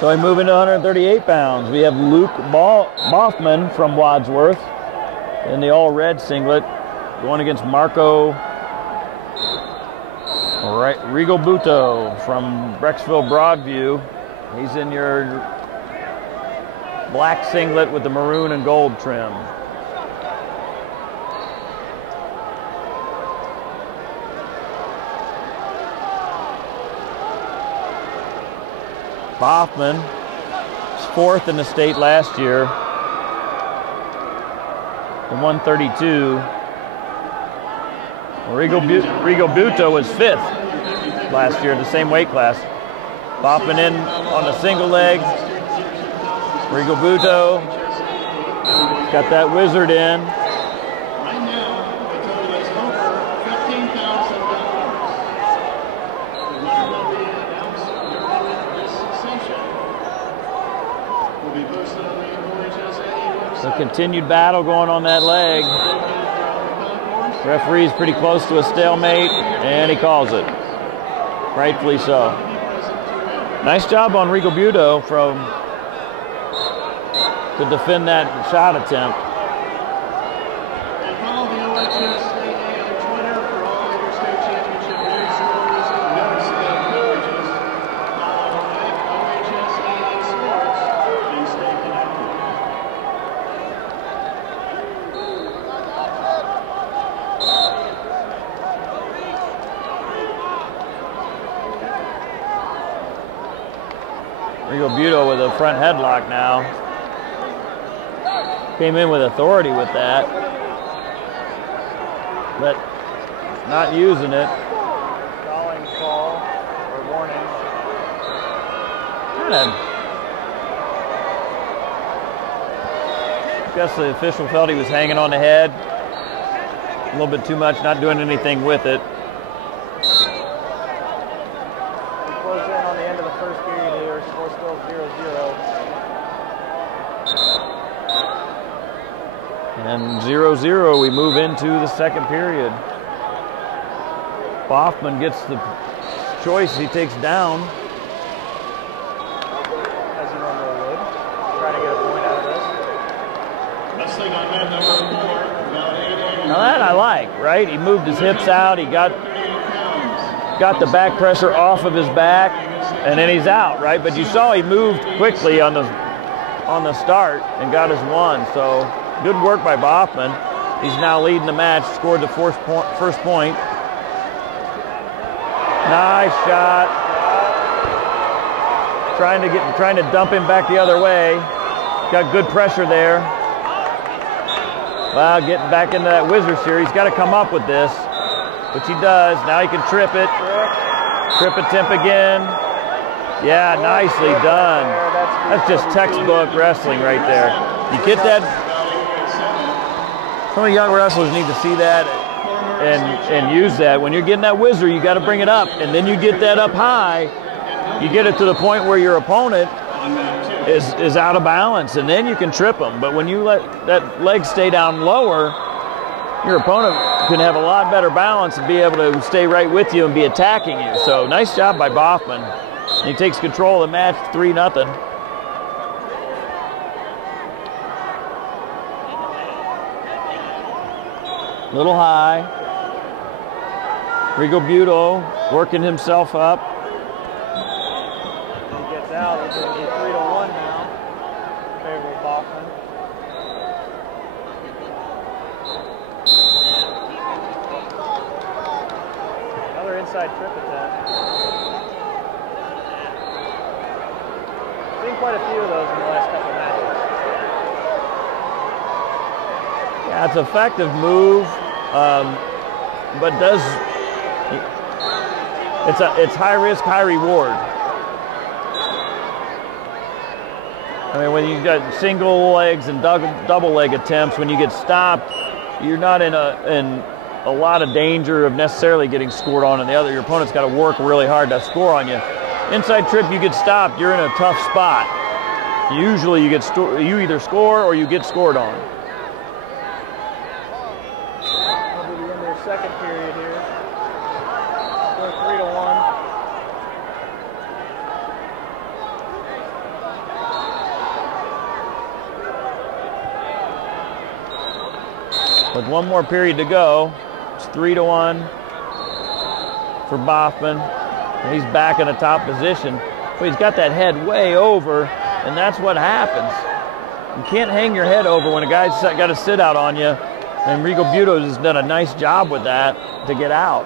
So we move into 138 pounds. We have Luke Boffman from Wadsworth in the all-red singlet, going against Marco Rigobuto from Brecksville Broadview. He's in your black singlet with the maroon and gold trim. Boffman was 4th in the state last year in 132. Rigobuto was 5th last year in the same weight class. Boffman in on a single leg. Rigobuto got that wizard in. continued battle going on that leg. Referee's pretty close to a stalemate, and he calls it. Rightfully so. Nice job on Rigobuto to defend that shot attempt. And follow the OHS AA on Twitter for all interstate championship news stories and notes about coverages. Follow OHS AA Sports and stay connected. Rigobuto with a front headlock now. Came in with authority with that, but not using it. Stalling call or warning. Guess the official felt he was hanging on the head a little bit too much, not doing anything with it. We close in on the end of the first period here. Score still 0-0. And 0-0, we move into the second period. Boffman gets the choice he takes down. As he normally would. Trying to get a point out of this. Wrestling on mat number 4, about 8 Now that I like, right? He moved his hips out, he got the back pressure off of his back, and then he's out, right? But you saw he moved quickly on the start and got his one, so good work by Boffman. He's now leading the match, scored the first point. Nice shot. Trying to dump him back the other way. Got good pressure there. Well, getting back into that Wizard series. He's got to come up with this, which he does. Now he can trip it. Trip attempt again. Yeah, nicely done. That's just textbook wrestling right there. You get that. Some of the young wrestlers need to see that and use that. When you're getting that whizzer, you got to bring it up, and then you get that up high. You get it to the point where your opponent is out of balance, and then you can trip them. But when you let that leg stay down lower, your opponent can have a lot better balance and be able to stay right with you and be attacking you. So nice job by Boffman. He takes control of the match, 3-0. Little high. Rigobuto working himself up. He gets out. It's going to be 3-1 now. Favorable Boffman. Another inside trip attempt. Seen quite a few of those in the last couple of matches. Yeah, it's an effective move, but it's high risk, high reward. I mean, when you've got single legs and double leg attempts, when you get stopped, you're not in a lot of danger of necessarily getting scored on, and your opponent's got to work really hard to score on you. Inside trip, you get stopped, you're in a tough spot. Usually you either score or you get scored on. That'll be the end of their second period here. Go 3-1. With one more period to go, it's 3-1 for Boffman. And he's back in a top position. But he's got that head way over, and that's what happens. You can't hang your head over when a guy's got to sit out on you. And Rigobuto has done a nice job with that to get out.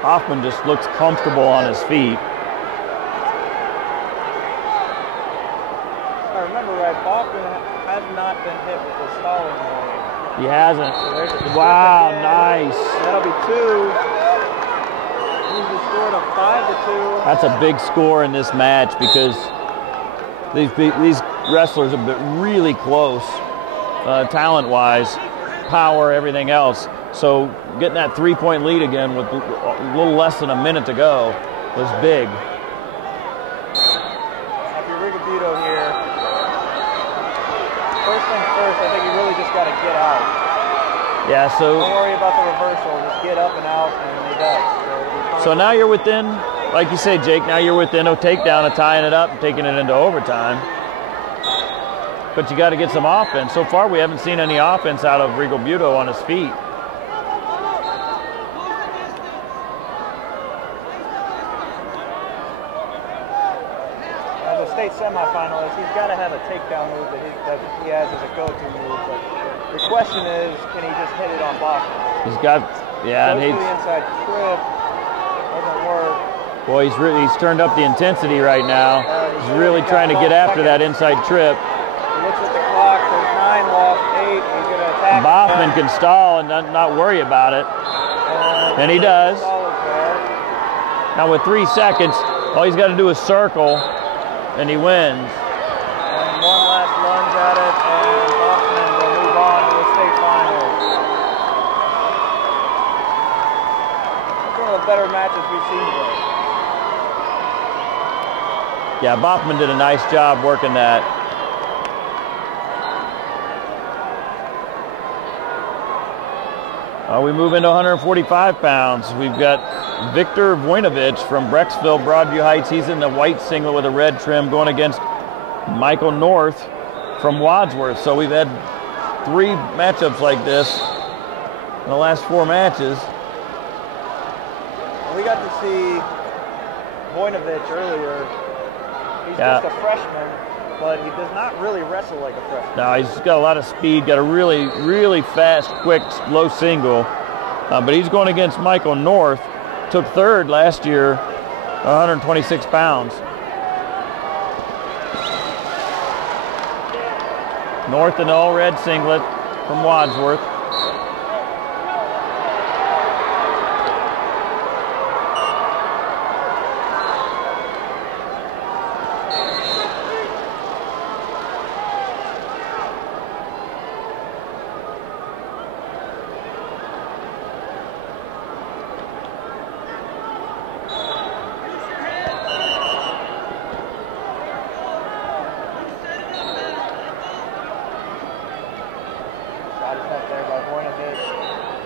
Hoffman just looks comfortable on his feet. If I remember right, Boffman has not been hit with the stalling warning. He hasn't. So wow, nice. That'll be 2. brings the score to 5-2. That's a big score in this match because these wrestlers have been really close, talent-wise, power, everything else. So getting that 3-point lead again with a little less than a minute to go was big. Happy Rigobuto here. First things first, I think you really just got to get out. Yeah, so don't worry about the reversal. Just get up and out, and he does. So now you're within, like you say, Jake, now you're within a takedown of tying it up and taking it into overtime. But you got to get some offense. So far, we haven't seen any offense out of Rigobuto on his feet. As a state semifinalist, he's got to have a takedown move that he has as a go-to move. But the question is, can he just hit it on Boston? He's got, yeah, and the inside trip doesn't work. Boy, he's turned up the intensity right now. He's really trying to get after that inside trip. He looks at the clock. There's 9 left, 8. He's going to attack. Boffman can stall and not worry about it, and he does. Now with 3 seconds, all he's got to do is circle, and he wins. And one last lunge at it, and Boffman will move on to the state finals. It's one of the better matches we've seen today. Yeah, Boffman did a nice job working that. We move into 145 pounds. We've got Victor Voinovich from Brecksville, Broadview Heights. He's in the white singlet with a red trim going against Michael North from Wadsworth. So we've had 3 matchups like this in the last 4 matches. We got to see Voinovich earlier. He's just a freshman, but he does not really wrestle like a freshman. No, he's got a lot of speed, got a really, really fast, quick, low single. But he's going against Michael North, took 3rd last year, 126 pounds. North in all red singlet from Wadsworth.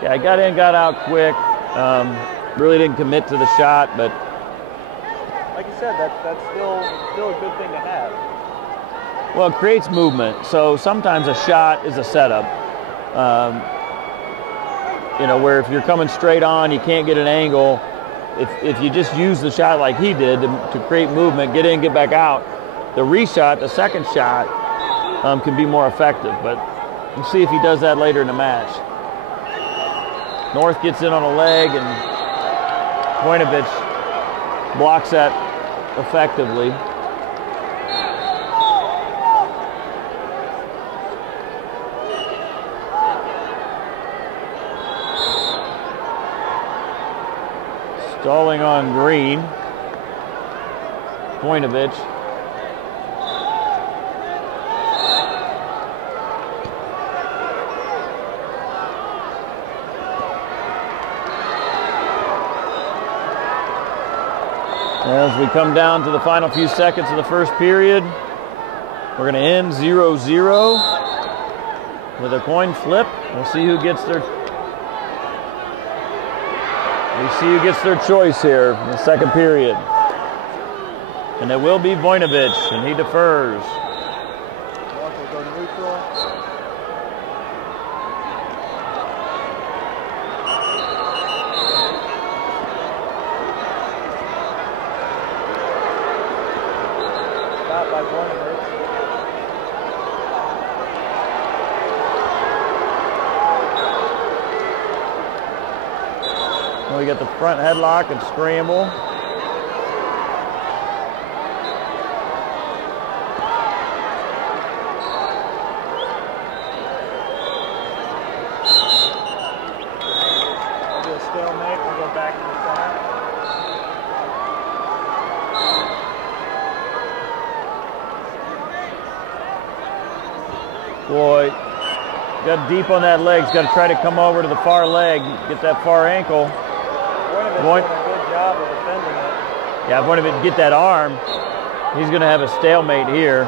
I got in, got out quick. Really didn't commit to the shot, but like you said, that's still a good thing to have. Well, it creates movement. So sometimes a shot is a setup. You know, where if you're coming straight on, you can't get an angle. If you just use the shot like he did to create movement, get in, get back out, the reshot, the second shot, can be more effective. But we'll see if he does that later in the match. North gets in on a leg, and Voinovich blocks that effectively. Stalling on green, Voinovich. As we come down to the final few seconds of the first period, we're going to end 0-0 with a coin flip. We'll see who gets their choice here in the second period. And it will be Voinovich, and he defers. North will go neutral. By Voinovich. We got the front headlock and scramble. We'll do a stalemate. We'll go back to the center. Boy, got deep on that leg. He's got to try to come over to the far leg, get that far ankle. Voinovich doing a good job of defending it. Yeah, if Voinovich get that arm, he's going to have a stalemate here.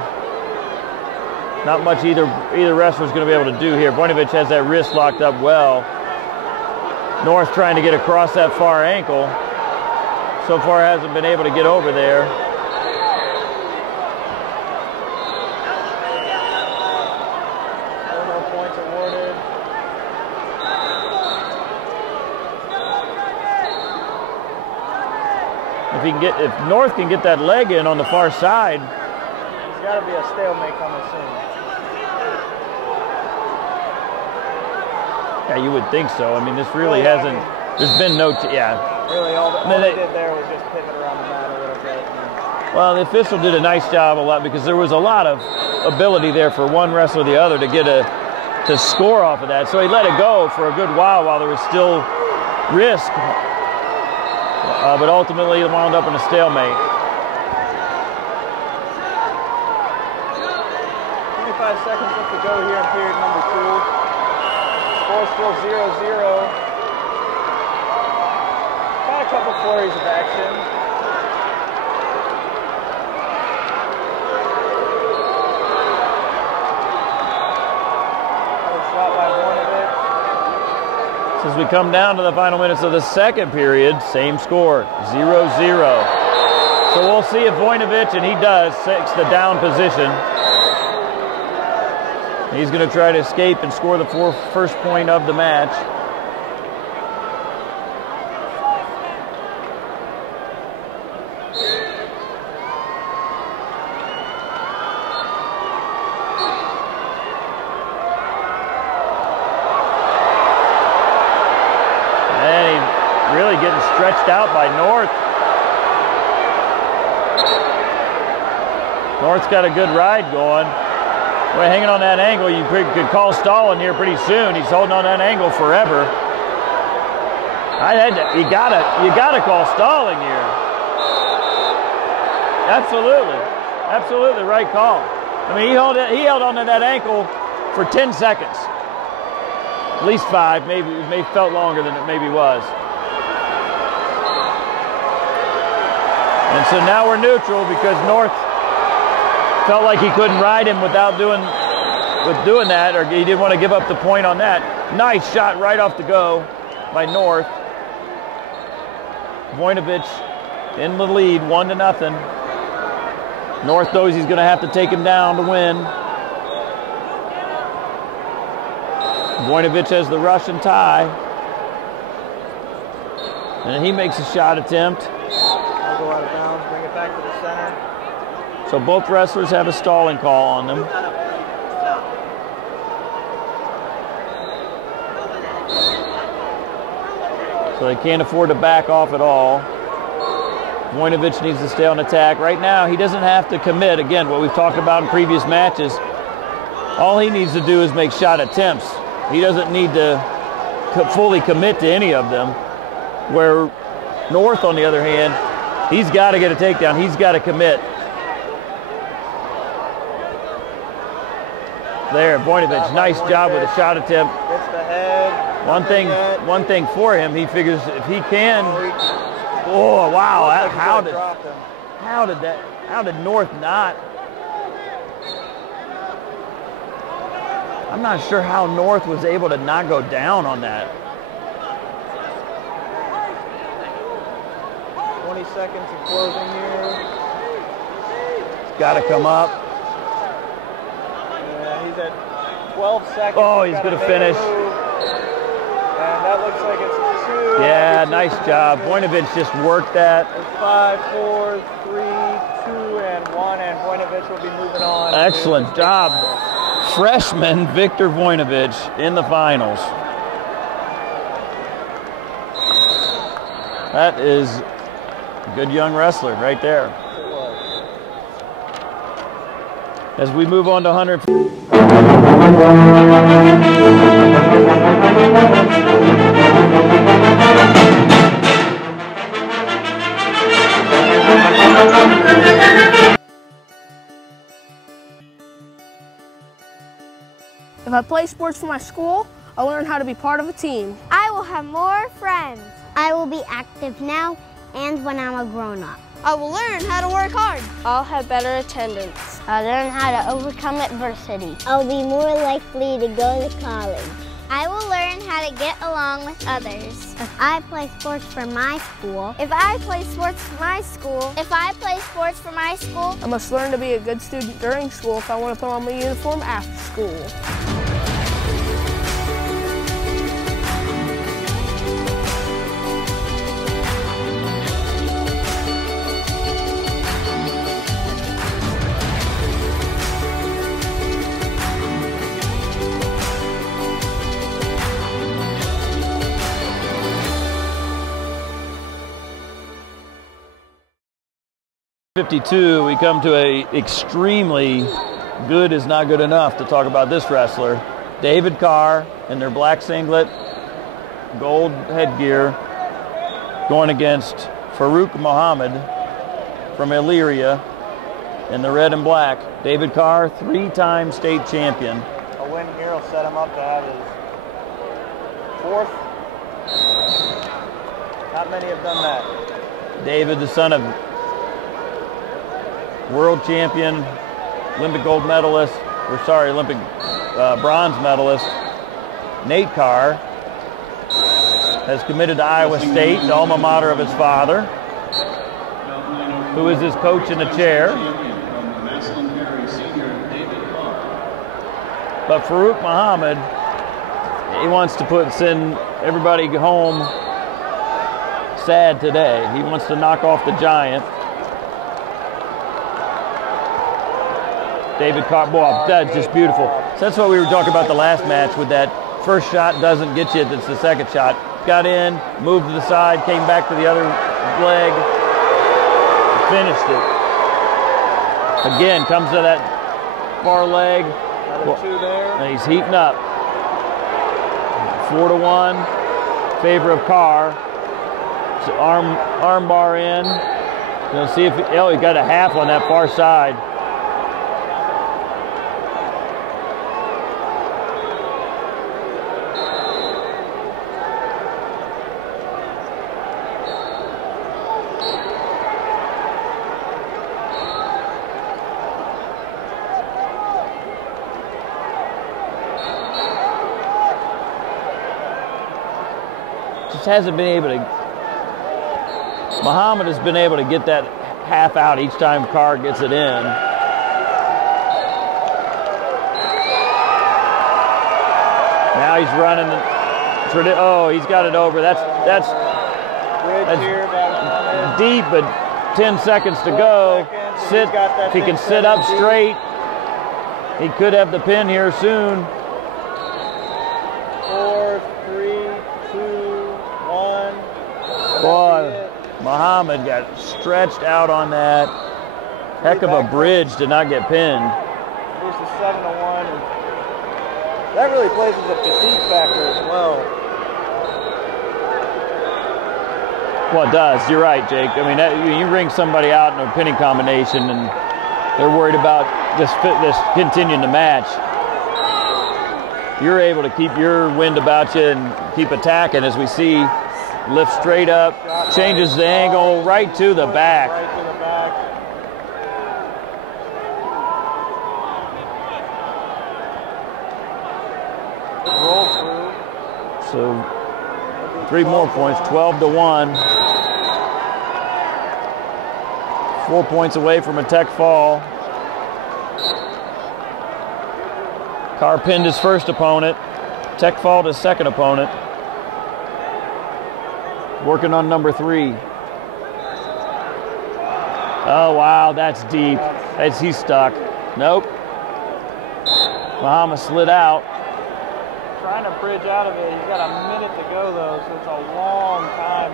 Not much either wrestler's going to be able to do here. Voinovich has that wrist locked up well. North trying to get across that far ankle. So far hasn't been able to get over there. No points awarded. If North can get that leg in on the far side, There's got to be a stalemate coming soon. yeah, you would think so. I mean, this really hasn't. There's been no. Really, all they did there was just pivot around the mat a little bit. Well, the official did a nice job because there was a lot of ability there for one wrestler or the other to score off of that. So he let it go for a good while there was still risk. But ultimately it wound up in a stalemate. 25 seconds left to go here in period number 2. Score still 0-0. Got a couple flurries of action. Shot by Voinovich. As we come down to the final minutes of the second period, same score, 0-0. So we'll see if Voinovich, and he does, takes the down position. He's going to try to escape and score the first point of the match. Really getting stretched out by North. North's got a good ride going. Boy, hanging on that angle, you could call stalling here pretty soon. He's holding on that angle forever. You gotta call stalling here. Absolutely right call. I mean, he held on to that ankle for 10 seconds. At least 5, maybe it may felt longer than it maybe was. And so now we're neutral because North felt like he couldn't ride him without doing that, or he didn't want to give up the point on that. Nice shot right off the go by North. Voinovich in the lead, 1-0. North knows he's going to have to take him down to win. Voinovich has the Russian tie. And he makes a shot attempt. Go out of bounds, bring it back to the center. So both wrestlers have a stalling call on them. So they can't afford to back off at all. Voinovich needs to stay on attack. Right now, he doesn't have to commit. Again, what we've talked about in previous matches, all he needs to do is make shot attempts. He doesn't need to fully commit to any of them. Where North, on the other hand, he's got to get a takedown. He's got to commit. There, Voinovich, nice job with a shot attempt. Gets the head. One thing for him, he figures if he can. Oh wow! How did North not? I'm not sure how North was able to not go down on that. 20 seconds of closing here. It's got to come up. Yeah, he's at 12 seconds. Oh, he's going to finish. And that looks like it's 2. Yeah, nice job. Voinovich just worked that. 5, 4, 3, 2, and 1, and Voinovich will be moving on. Excellent job. Freshman Victor Voinovich in the finals. That is a good young wrestler right there. As we move on to 100. I play sports for my school, I'll learn how to be part of a team. I will have more friends. I will be active now and when I'm a grown-up. I will learn how to work hard. I'll have better attendance. I'll learn how to overcome adversity. I'll be more likely to go to college. I will learn how to get along with others. If I play sports for my school. If I play sports for my school. If I play sports for my school. I must learn to be a good student during school if I want to put on my uniform after school. 52, we come to a extremely good is not good enough to talk about this wrestler. David Carr in their black singlet, gold headgear, going against Farouk Muhammad from Illyria in the red and black. David Carr, 3-time state champion. A win here will set him up to have his 4th. Not many have done that. David, the son of world champion, Olympic gold medalist, Olympic bronze medalist, Nate Carr, has committed to Iowa State, the alma mater of his father, who is his coach in the chair. But Farouk Muhammad, he wants to send everybody home sad today. He wants to knock off the giant. David Carr, boy, that's just beautiful. So that's what we were talking about the last match with that first shot doesn't get you, that's the second shot. Got in, moved to the side, came back to the other leg, finished it. Again, comes to that far leg. Another 2 there. And he's heating up. 4-1, favor of Carr. So arm bar in. You'll see if, he got a half on that far side. Hasn't been able to, Muhammad has been able to get that half out each time Carr gets it in. Now he's running, he's got it over. That's deep, but 10 seconds to go. If he can sit up straight, he could have the pin here soon. 4, 3, 2, 1. Boy, Muhammad got stretched out on that. Heck of a bridge to not get pinned. Here's the 7-1. And that really plays with the physique factor as well. Well, it does. You're right, Jake. I mean, you ring somebody out in a pinning combination and they're worried about this continuing the match. You're able to keep your wind about you and keep attacking, as we see. Lift straight up, changes the angle right to the back. Right to the back. Roll through. So 3 more points, 12-1. 4 points away from a tech fall. Carr pinned his first opponent. Tech fall to his second opponent. Working on number 3. Oh, wow, that's deep. He's stuck. Nope. Muhammad slid out. Trying to bridge out of it. He's got a minute to go, though, so it's a long time.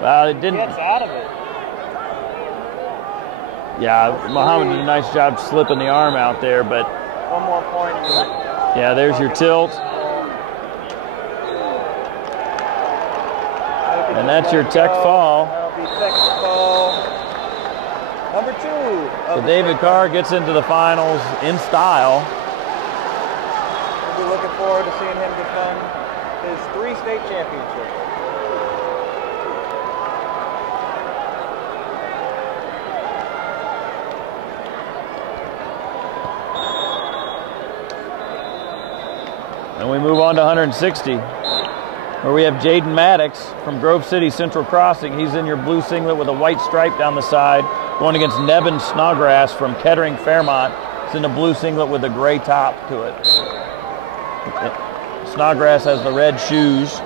Well, it didn't. He gets out of it. Yeah, Muhammad did a nice job slipping the arm out there, but. 1 more point. Yeah, there's your tilt. And that's your tech fall. That'll be tech fall. Number 2. So David Carr gets into the finals in style. We'll be forward to seeing him defend his 3 state championships. And we move on to 160, where we have Jaden Maddox from Grove City Central Crossing. He's in your blue singlet with a white stripe down the side, going against Nevin Snodgrass from Kettering Fairmont. He's in a blue singlet with a gray top to it. Snodgrass has the red shoes.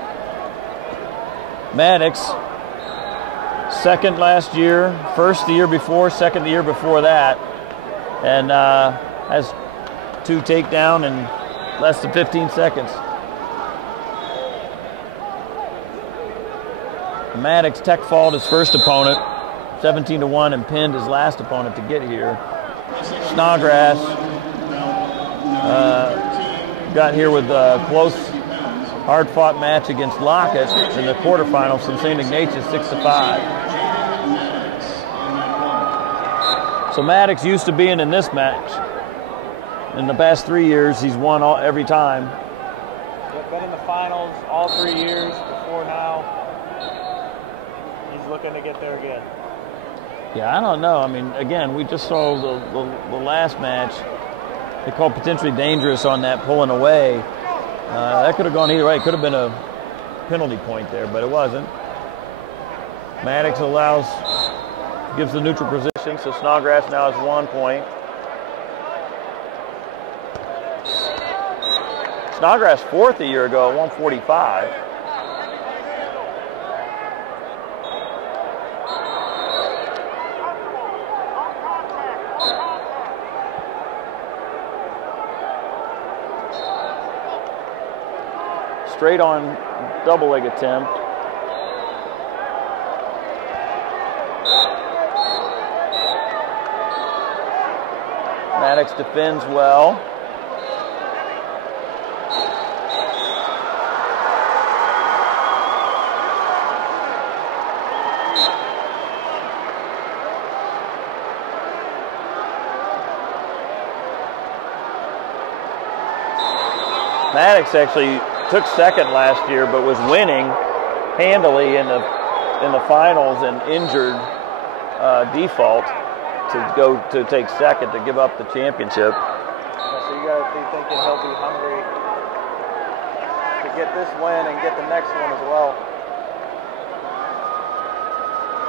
Maddox, second last year, first the year before, second the year before that, and has 2 takedown in less than 15 seconds. Maddox tech-falled his first opponent, 17-1, and pinned his last opponent to get here. Snodgrass got here with a close, hard-fought match against Lockett in the quarterfinals from St. Ignatius, 6-5. So Maddox used to being in this match. In the past 3 years, he's won every time. Been in the finals all 3 years before now. He's looking to get there again. Yeah, I don't know. I mean, again, we just saw the last match. They called potentially dangerous on that pulling away. That could have gone either way. It could have been a penalty point there, but it wasn't. Maddox gives the neutral position, so Snodgrass now has 1 point. Snodgrass 4th a year ago at 145. Straight on double leg attempt. Maddox defends well. Maddox actually took second last year, but was winning handily in the finals and injured default to take second to give up the championship. Yeah, so you got to be thinking he'll be hungry to get this win and get the next one as well.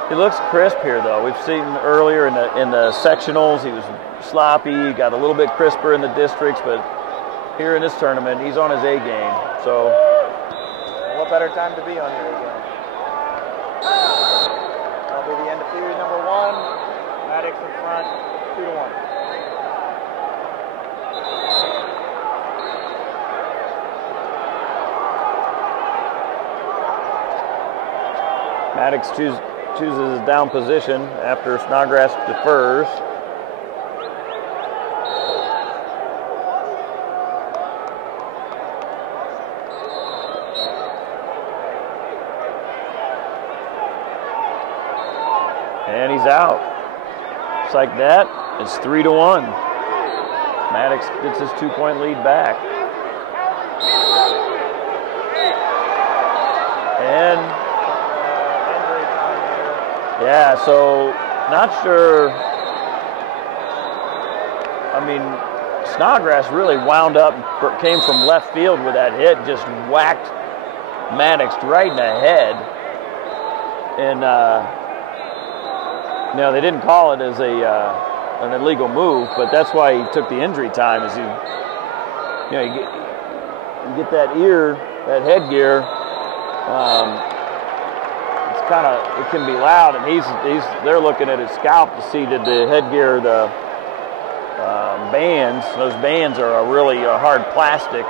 He looks crisp here, though. We've seen earlier in the sectionals he was sloppy, got a little bit crisper in the districts, but here in this tournament, he's on his A game. So, what better time to be on your A game? That'll be the end of period number 1. Maddox in front, 2-1. Maddox chooses his down position after Snodgrass defers. And he's out. Just like that, it's 3-1. Maddox gets his 2-point lead back. And yeah, so not sure. I mean, Snodgrass really wound up, came from left field with that hit, just whacked Maddox right in the head. And no, they didn't call it as an illegal move, but that's why he took the injury time. Is you get that ear, that headgear. It's kind of, it can be loud, and they're looking at his scalp to see did the headgear, the bands. Those bands are a really hard plastic.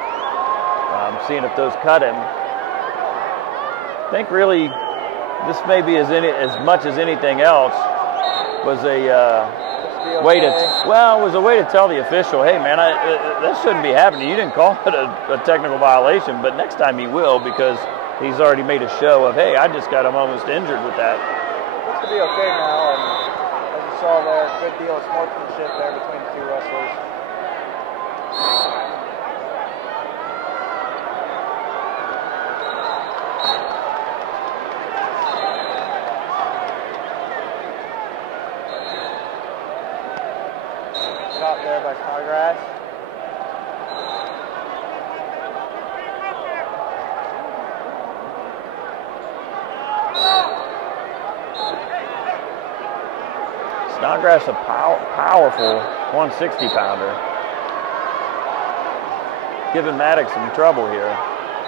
Seeing if those cut him. I think really this may be as much as anything else was a way to tell the official, hey man, that shouldn't be happening. You didn't call it a technical violation, but next time he will, because he's already made a show of, hey, I just got him almost injured with that. Looks to be okay now, and as you saw there, good deal of sportsmanship there between the two wrestlers. shot there by Snodgrass. Snodgrass, a powerful 160-pounder. Giving Maddox some trouble here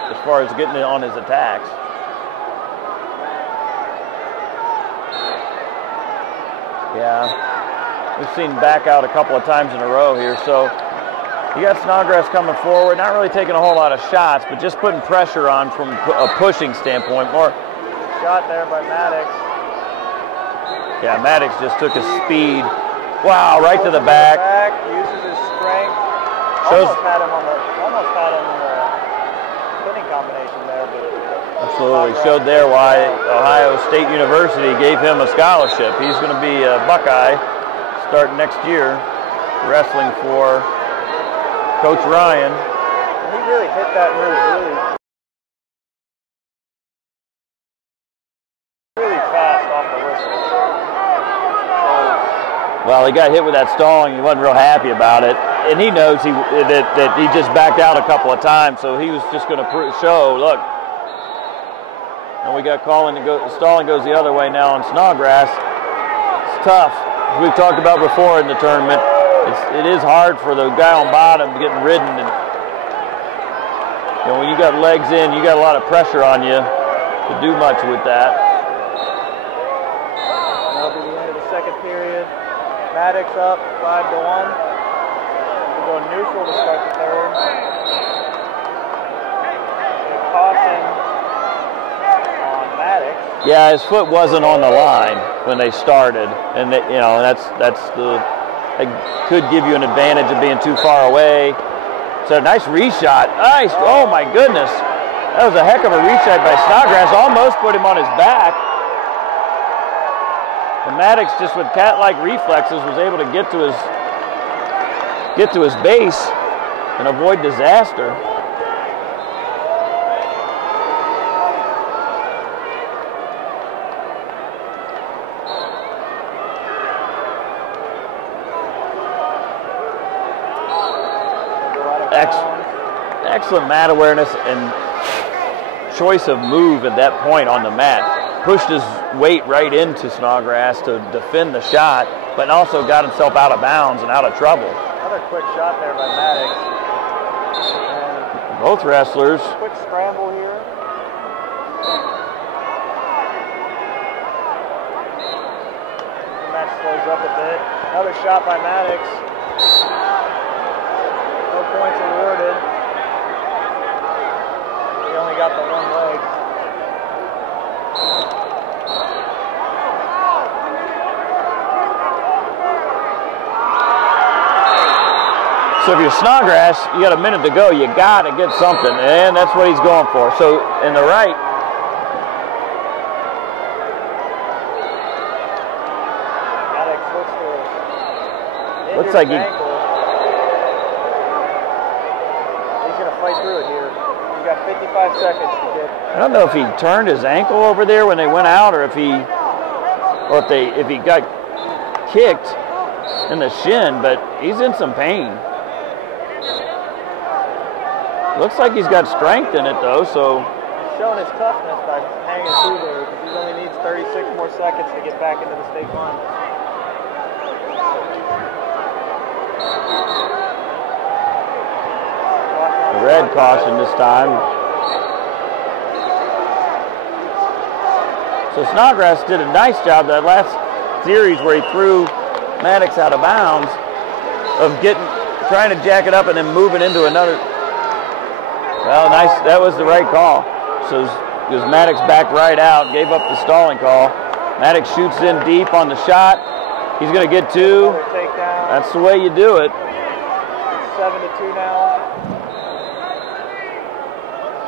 as far as getting it on his attacks. Yeah, we've seen back out a couple of times in a row here. So you got Snodgrass coming forward, not really taking a whole lot of shots, but just putting pressure on from a pushing standpoint. More shot there by Maddox. Yeah, Maddox just took his speed. Wow, right to the back. Uses his strength. Shows, almost had him in the spinning combination there. But absolutely. Showed there why Ohio State University gave him a scholarship. He's going to be a Buckeye starting next year, wrestling for Coach Ryan. And he really hit that move really fast off the whistle. Well, he got hit with that stalling. He wasn't real happy about it, and he knows that he just backed out a couple of times. So he was just going to show, look. And we got calling to go. Stalling goes the other way now on Snodgrass. It's tough. As we've talked about before in the tournament, it is hard for the guy on bottom getting ridden. And when you got legs in, you got a lot of pressure on you to do much with that. That'll be the end of the second period. Maddox up 5-1. We'll go neutral to start the third. Caution on Maddox. Yeah, his foot wasn't on the line when they started, and they, that could give you an advantage of being too far away. So nice reshot. Nice. Oh my goodness, that was a heck of a reshot by Snodgrass. Almost put him on his back. And Maddox, just with cat-like reflexes, was able to get to his base and avoid disaster. Excellent mat awareness and choice of move at that point on the mat. Pushed his weight right into Snodgrass to defend the shot, but also got himself out of bounds and out of trouble. Another quick shot there by Maddox. And both wrestlers. Quick scramble here. The match slows up a bit. Another shot by Maddox. No points awarded. He only got the one leg. So if you're Snodgrass, you got a minute to go, you got to get something, and that's what he's going for. So in the right, looks like he's going to fight through it here. He's got 55 seconds to get. I don't know if he turned his ankle over there when they went out, or if he got kicked in the shin, but he's in some pain. Looks like he's got strength in it though, so. He's showing his toughness by hanging through there, because he only needs 36 more seconds to get back into the state final. The red caution this time. So Snodgrass did a nice job that last series where he threw Maddox out of bounds of trying to jack it up and then moving into another. Well, nice. That was the right call. So because Maddox backed right out, gave up the stalling call. Maddox shoots in deep on the shot. He's going to get two. That's the way you do it. 7-2 now.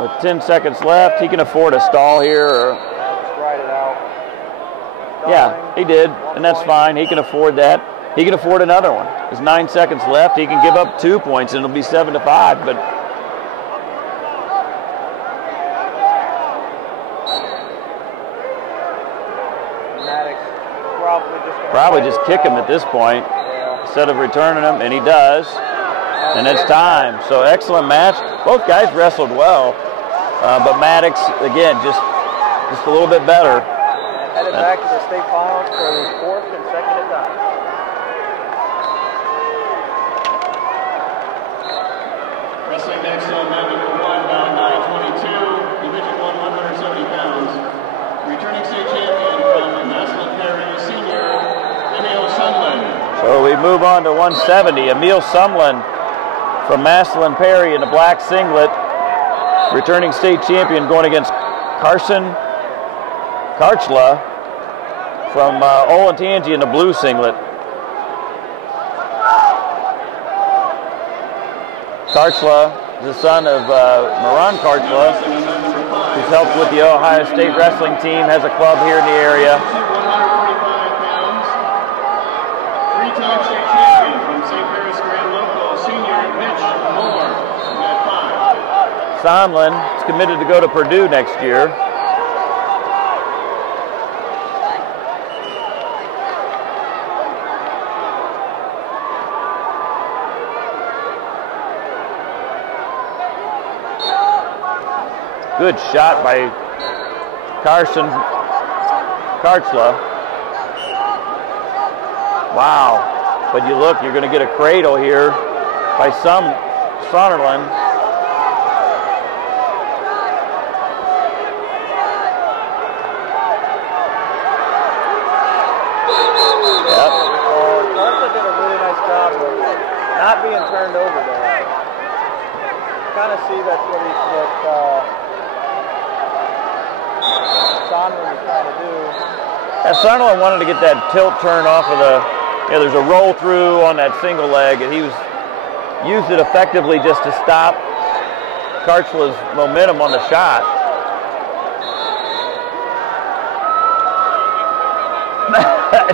With 10 seconds left, he can afford a stall here. Or, just ride it out. Yeah, he did, and that's fine. He can afford that. He can afford another one. There's 9 seconds left. He can give up 2 points, and it'll be 7-5. But Maddox probably just kick him at this point. instead of returning them, and he does. And it's time. So excellent match. Both guys wrestled well, but Maddox, again, just a little bit better. Headed back to the state finals for his 4th consecutive time. Wrestling next on mat number 1, bound 922, Division 1, 170 pounds. Returning state champion from Maslin Perry, senior, Emil Sumlin. So we move on to 170. Emil Sumlin from Maslin Perry in the black singlet. Returning state champion going against Carson Karchla from Olentangy in the blue singlet. Karchla is the son of Moran Karchla, who's helped with the Ohio State wrestling team, has a club here in the area. 145 pounds. Three-time state champion from St. Paris Grand Local, senior Mitch Moore, at 5. Sonlin is committed to go to Purdue next year. Good shot by Carson Karchla. Wow. But you look, you're going to get a cradle here by Sonnerland. Yep. Karchla did a really nice job of not being turned over there. Kind of see that's what Sonnerland was trying to do. Yeah, Sonnerland wanted to get that tilt turn off of the, there's a roll through on that single leg, and he used it effectively just to stop Karchla's momentum on the shot.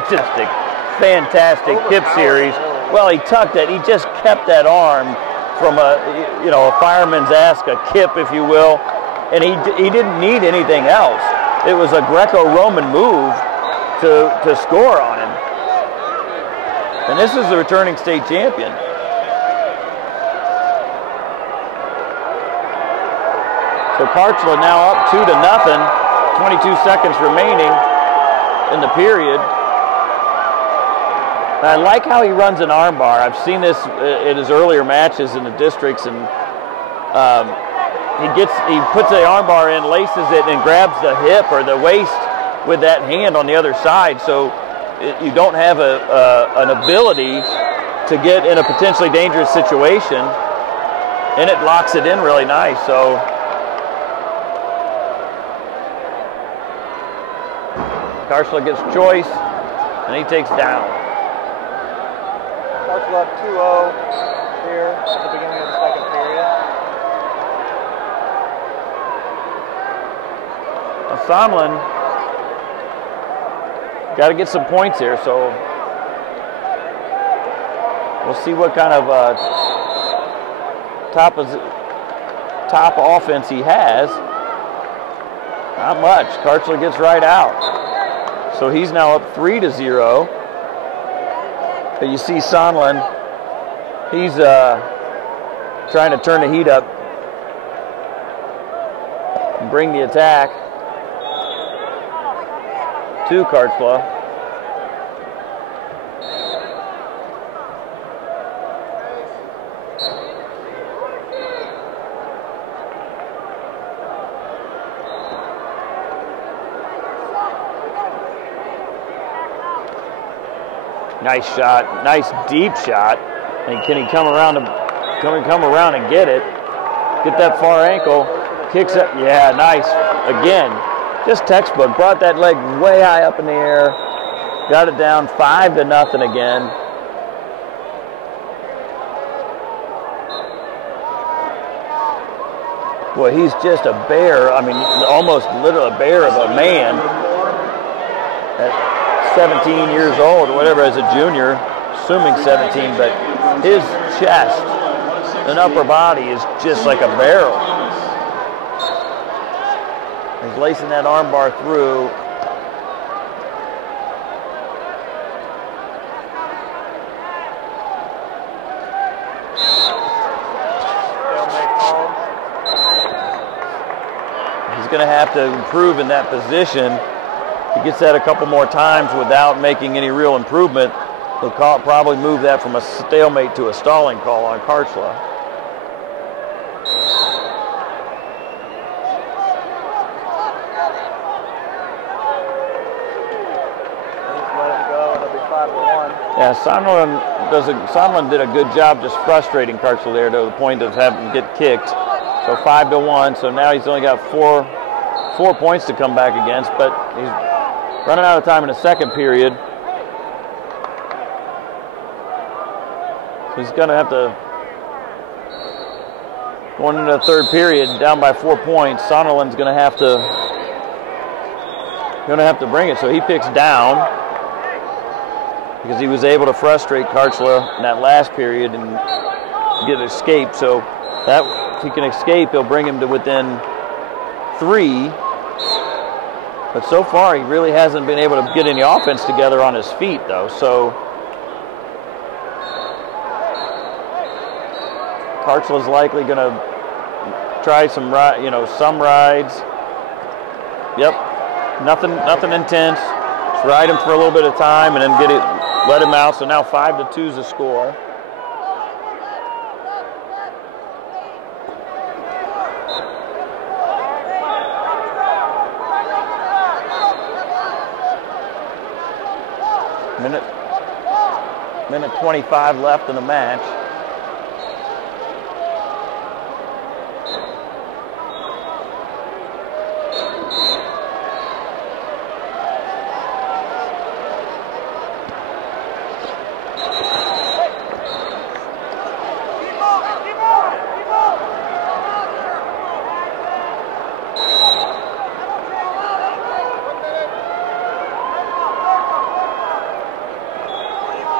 Just a fantastic kip series. Well, he tucked it. He just kept that arm from a fireman's ass, a kip, if you will, and he didn't need anything else. It was a Greco-Roman move to score on him. And this is the returning state champion. So Karchla now up 2-0, 22 seconds remaining in the period. I like how he runs an armbar. I've seen this in his earlier matches in the districts, and he puts the armbar in, laces it, and grabs the hip or the waist with that hand on the other side. So you don't have an ability to get in a potentially dangerous situation, and it locks it in really nice. So Karchla gets choice, and he takes down. Karchla up 2-0 here at the beginning of the second period. Sonlin got to get some points here, so we'll see what kind of top offense he has. Not much. Karchla gets right out. So he's now up 3-0. But you see Sonlin, he's trying to turn the heat up and bring the attack to Karchla. Nice shot, nice deep shot. And can he come around and get it? Get that far ankle, kicks it. Yeah, nice. Again, just textbook. Brought that leg way high up in the air, got it down 5-0 again. Boy, he's just a bear. I mean, almost literally a bear of a man. At 17 years old or whatever, as a junior, assuming 17, but his chest and upper body is just like a barrel. He's lacing that arm bar through. he's going to have to improve in that position. If he gets that a couple more times without making any real improvement, he'll probably move that from a stalemate to a stalling call on Karchla. Yeah, Sondland did a good job just frustrating Karchla there to the point of having him get kicked. So 5-1. So now he's only got four points to come back against, but he's running out of time in the second period. He's going to have to, going into the third period, down by 4 points. Sonderland's going to have to bring it. So he picks down, because he was able to frustrate Karchla in that last period and get escape. So that, if he can escape, he'll bring him to within 3. But so far, he really hasn't been able to get any offense together on his feet, though. So Karchla's likely going to try some rides. Yep, nothing intense. Just ride him for a little bit of time and then let him out. So now 5-2 is the score. Minute 25 left in the match.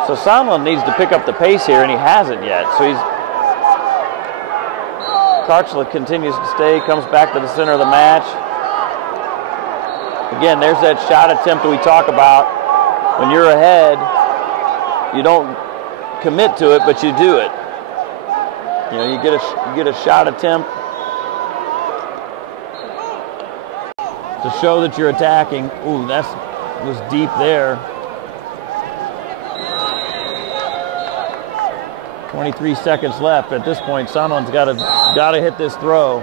So Sondland needs to pick up the pace here, and he hasn't yet. So Karchla continues to stay, comes back to the center of the match. Again, there's that shot attempt that we talk about. When you're ahead, you don't commit to it, but you do it. You know, you get a shot attempt to show that you're attacking. Ooh, that was deep there. 23 seconds left. At this point, Sondland's got to hit this throw.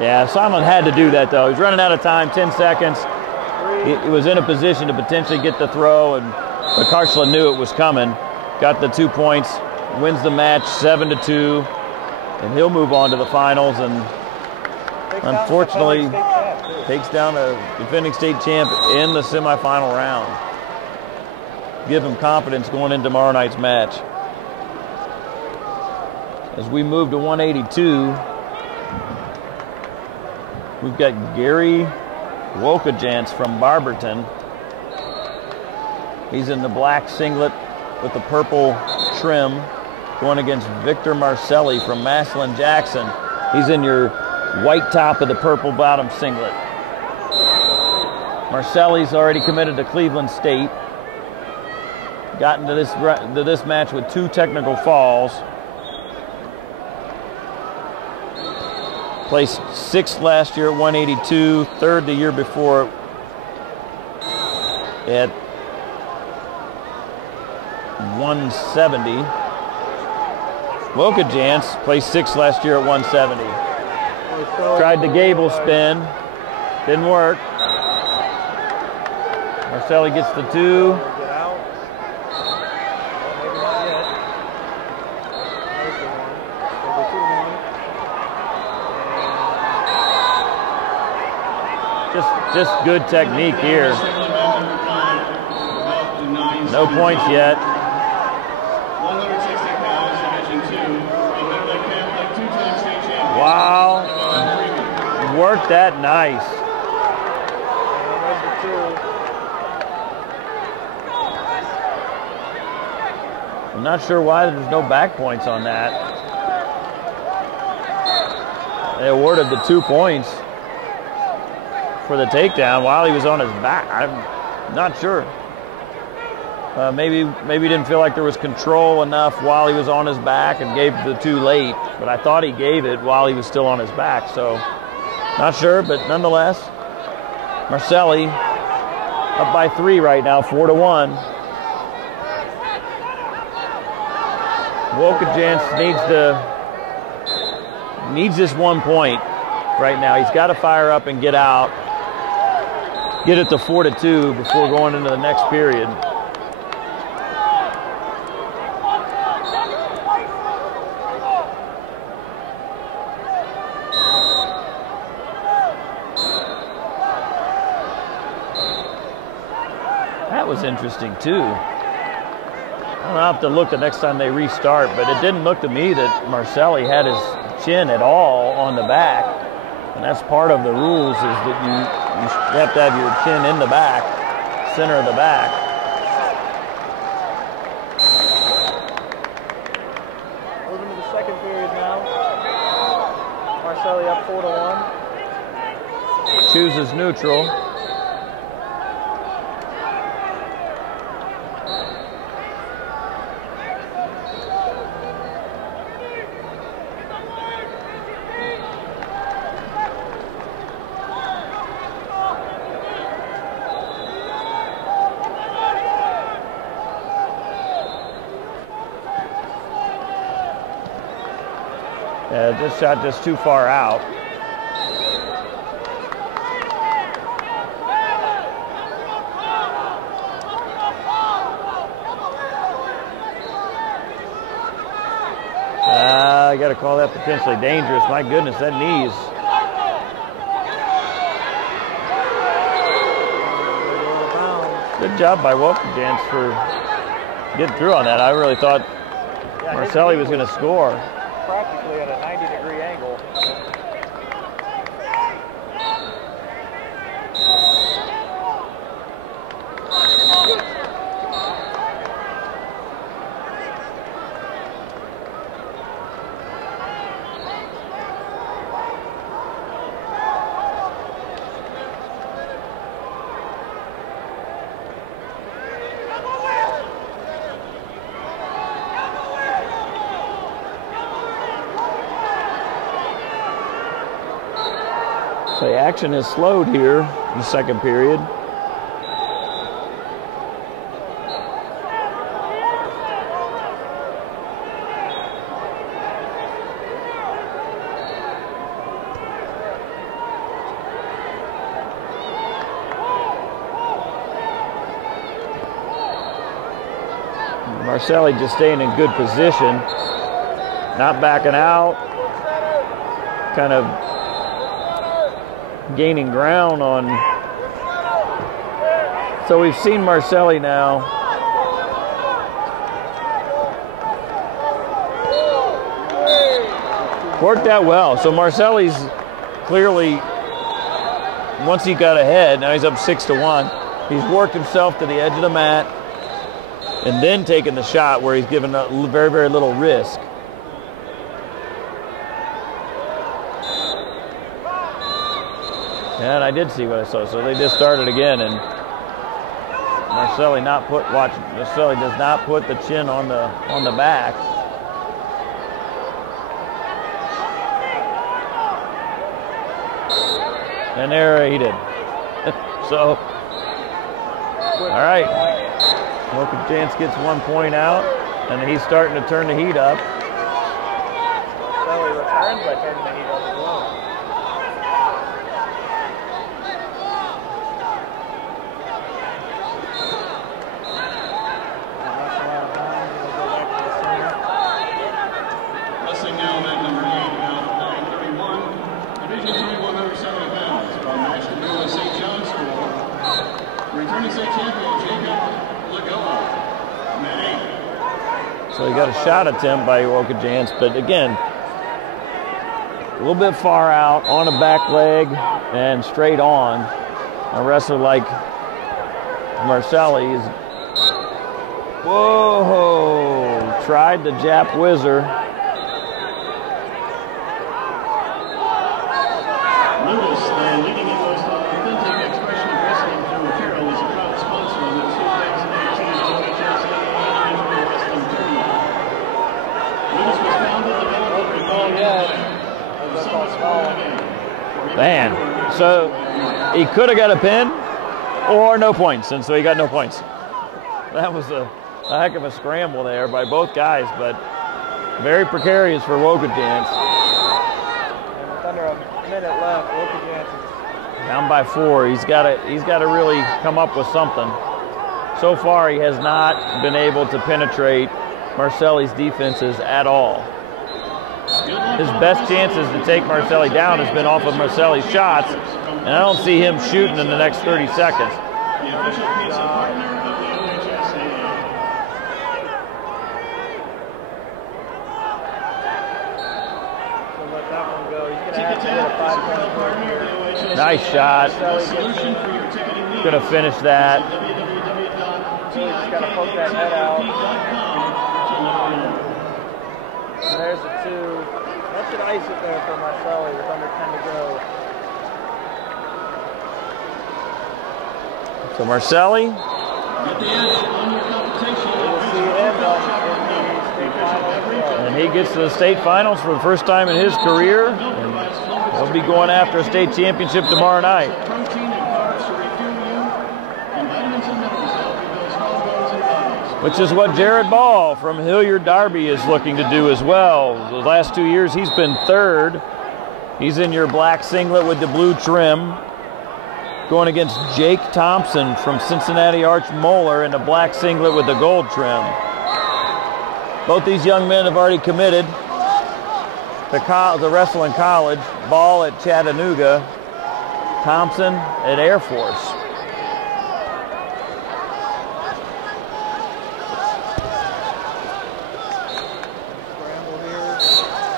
Yeah, Sondland had to do that, though. He's running out of time, 10 seconds. He was in a position to potentially get the throw, but Karchla knew it was coming. Got the 2 points, wins the match 7-2. And he'll move on to the finals, and unfortunately takes down a defending state champ in the semifinal round. Give him confidence going into tomorrow night's match. As we move to 182, we've got Gary Wokajans from Barberton. He's in the black singlet with the purple trim, going against Victor Marcelli from Massillon Jackson. He's in your white top of the purple bottom singlet. Marcelli's already committed to Cleveland State. Gotten to this match with 2 technical falls. Placed 6th last year at 182, 3rd the year before at 170. Wokajans placed 6th last year at 170. Tried the gable spin, didn't work. Marcelli gets the 2. Just good technique here. No points yet. Wow, worked that nice. I'm not sure why there's no back points on that. They awarded the 2 points for the takedown while he was on his back. I'm Not sure. Maybe didn't feel like there was control enough while he was on his back and gave the 2 late, but I thought he gave it while he was still on his back, so not sure, but nonetheless, Marcelli up by 3 right now, 4-1. Wokajance needs this 1 point right now. He's got to fire up and get out, get it to 4-2 before going into the next period. That was interesting too. I'll have to look the next time they restart, but it didn't look to me that Marcelli had his chin at all on the back. And that's part of the rules, is that you have to have your chin in the back, center of the back. Moving to the second period now. Marcelli up 4-1. Chooses neutral. This shot just too far out. I got to call that potentially dangerous. My goodness, that knee's. Good job by Wokajance for getting through on that. I really thought Marcelli was going to score. Practically at a 90-degree angle. So the action is slowed here in the second period. Marcelli just staying in good position, not backing out, kind of gaining ground on. So we've seen Marcelli now worked out well. So Marcelli's clearly, once he got ahead, now he's up 6-1. He's worked himself to the edge of the mat and then taken the shot where he's given a very, very little risk. And I did see what I saw. So they just started again, and Marcelli Marcelli does not put the chin on the back. And there he did. So, all right. Wokajance gets 1 point out, and he's starting to turn the heat up. Marcelli returns by turning the heat up as well. Wrestling now at number 8, about 931, Division 3, 170 pounds, from National St. John's School. Returning state champion, Jacob Lagoa, mat 8. So he got a shot attempt by Wokajance, but again, a little bit far out, on a back leg, and straight on. A wrestler like Marcelli is, whoa, tried the Jap whizzer. Lewis, the leading most authentic expression of wrestling through apparel, is a proud sponsor that's all small. Man, so he could have got a pin or no points, and so he got no points. That was a heck of a scramble there by both guys, but very precarious for Wokajance. And with under a minute left, Wokajance is down by 4. He's got to really come up with something. So far, he has not been able to penetrate Marcelli's defenses at all. His best chances to take Marcelli down has been off of Marcelli's shots, and I don't see him shooting in the next 30 seconds. Nice shot. Gonna finish that. just got to poke that head out. And there's the 2. That should ice it there for Marcelli with under 10 to go. So Marcelli. And he gets to the state finals for the first time in his career. And he'll be going after a state championship tomorrow night. Which is what Jared Ball from Hilliard Darby is looking to do as well. The last 2 years he's been 3rd. He's in your black singlet with the blue trim. Going against Jake Thompson from Cincinnati Arch Moeller in the black singlet with the gold trim. Both these young men have already committed to wrestle in college. Ball at Chattanooga, Thompson at Air Force.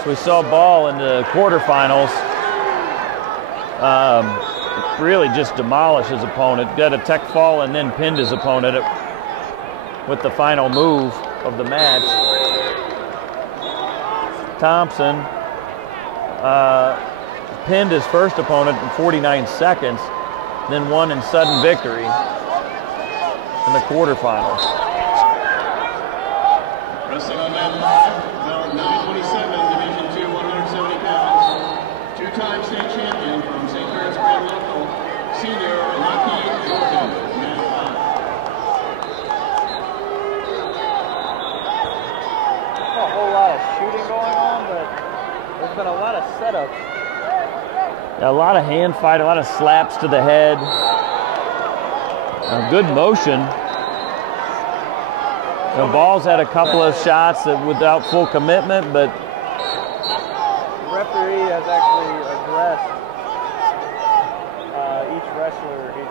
So we saw Ball in the quarterfinals really just demolish his opponent. Got a tech fall and then pinned his opponent with the final move of the match. Thompson pinned his first opponent in 49 seconds, then won in sudden victory in the quarterfinals. Wrestling on mat 5, belt 927, Division 2, 170 pounds. Two-time state champion from St. Clair's Grand Local, Senior Rocky Jordan, mat 5. Not a whole lot of shooting going on, but there's been a lot of setups. A lot of hand fight, a lot of slaps to the head. Good motion. The Ball's had a couple of shots that without full commitment, but the referee has actually addressed each wrestler. He's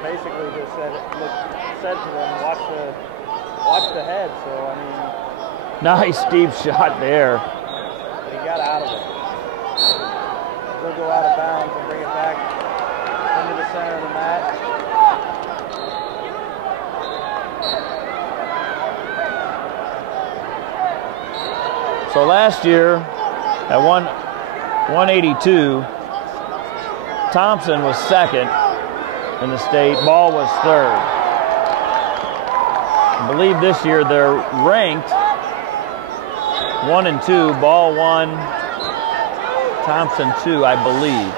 basically just said to them, watch the head. So I mean, nice deep shot there. He got out of it. He'll go out of bounds and bring it back into the center of the mat. So last year at 182, Thompson was 2nd in the state. Ball was 3rd. I believe this year they're ranked 1 and 2. Ball 1, Thompson 2, I believe.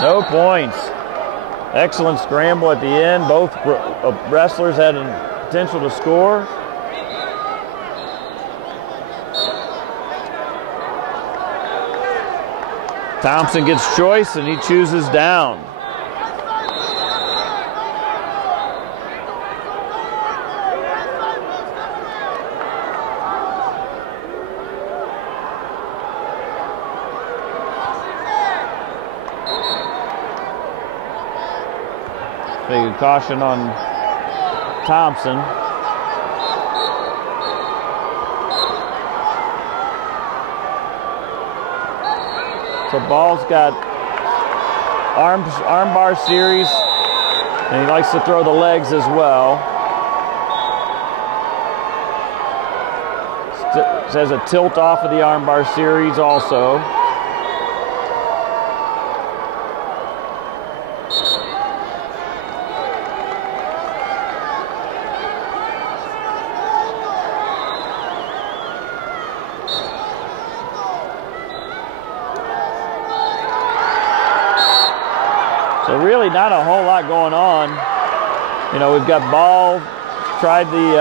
No points. Excellent scramble at the end. Both wrestlers had a potential to score. Thompson gets choice and he chooses down. Big caution on Thompson. So Ball's got arm bar series, and he likes to throw the legs as well. Says a tilt off of the arm bar series also. So really not a whole lot going on. You know, we've got Ball, tried the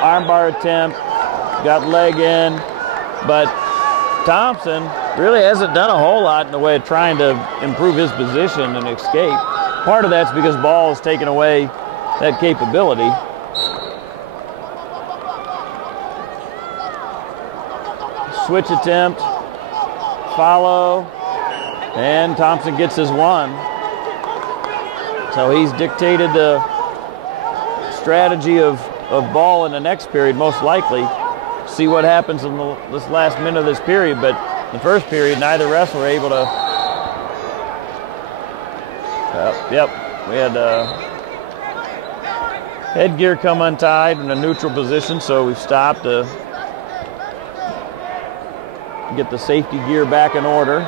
arm bar attempt, got leg in, but Thompson really hasn't done a whole lot in the way of trying to improve his position and escape. Part of that's because Ball has taken away that capability. Switch attempt, follow, and Thompson gets his one. So he's dictated the strategy of Ball in the next period, most likely. See what happens in this last minute of this period, but the first period, neither refs were able to. Yep, we had headgear come untied in a neutral position, so we've stopped to get the safety gear back in order.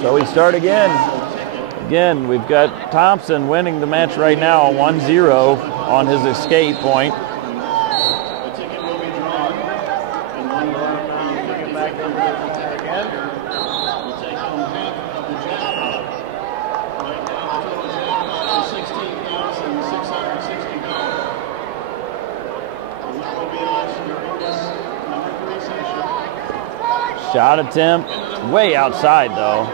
So we start again. Again, we've got Thompson winning the match right now, 1-0 on his escape point. Shot attempt, way outside though.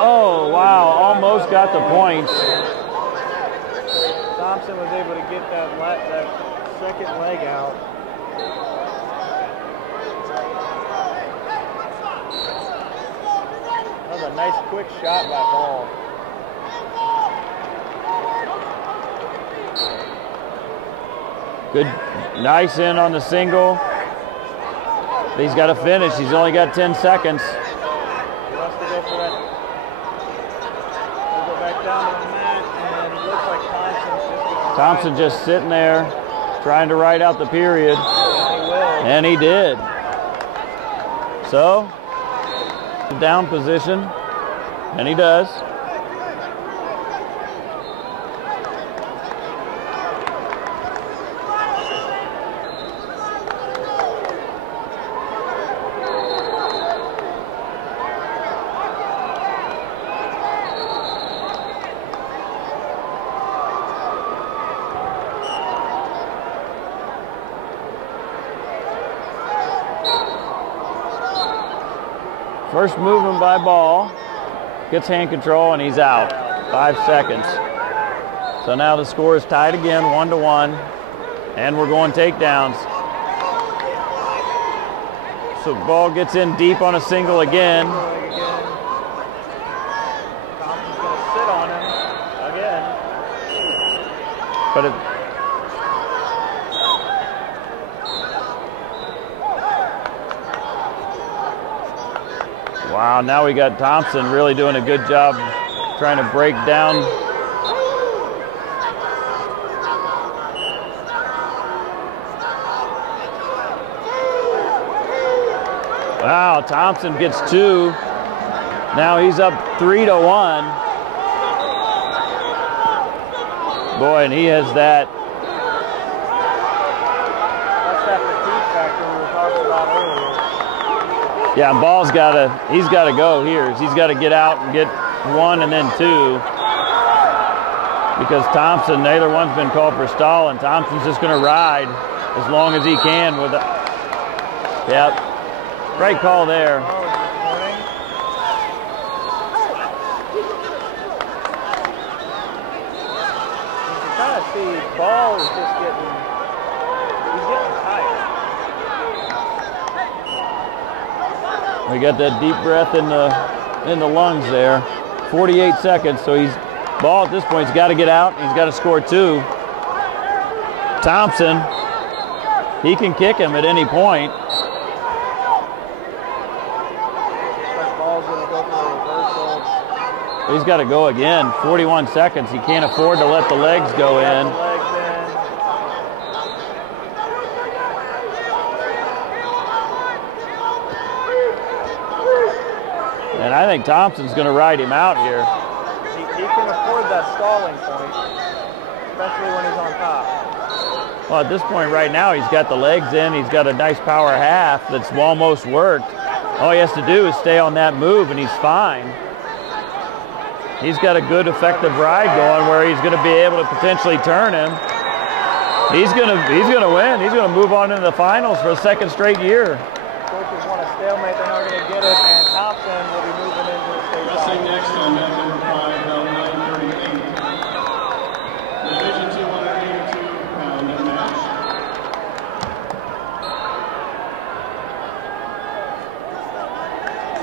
Oh, wow, almost got the points. Thompson was able to get that second leg out. That was a nice quick shot by Ball. Good, nice in on the single. He's got to finish. He's only got 10 seconds. He wants to go for that. We'll go back down to the mat, and it looks like Thompson just sitting there, trying to ride out the period, and he did. So, down position, and he does. First movement by Ball, gets hand control, and he's out. 5 seconds. So now the score is tied again, 1-1, and we're going takedowns. So Ball gets in deep on a single again. Thompson's going to sit on him again. But it, wow, now we got Thompson really doing a good job trying to break down. Wow, Thompson gets 2. Now he's up 3-1. Boy, and he has that. That's that fatigue factor we were talking about earlier. Yeah, and Ball's he's got to go here. He's got to get out and get 1 and then 2. because Thompson, neither one's been called for stall, and Thompson's just going to ride as long as he can with it. Yep. Great call there. The ball is just getting, he's getting tired. We got that deep breath in the lungs there. 48 seconds, so he's ball at this point. He's got to get out. He's got to score 2. Thompson, he can kick him at any point. Ball's gonna go for a reversal. He's got to go again. 41 seconds. He can't afford to let the legs go in. And I think Thompson's going to ride him out here. He can afford that stalling point, especially when he's on top. Well, at this point right now, he's got the legs in. He's got a nice power half that's almost worked. All he has to do is stay on that move, and he's fine. He's got a good, effective ride going where he's going to be able to potentially turn him. He's going to win. He's going to move on into the finals for a second straight year. Coaches want a stalemate. They're not going to get it, and Thompson will be moving into the state Wrestling next on mat number 5, belt 938. Division 282-pound match.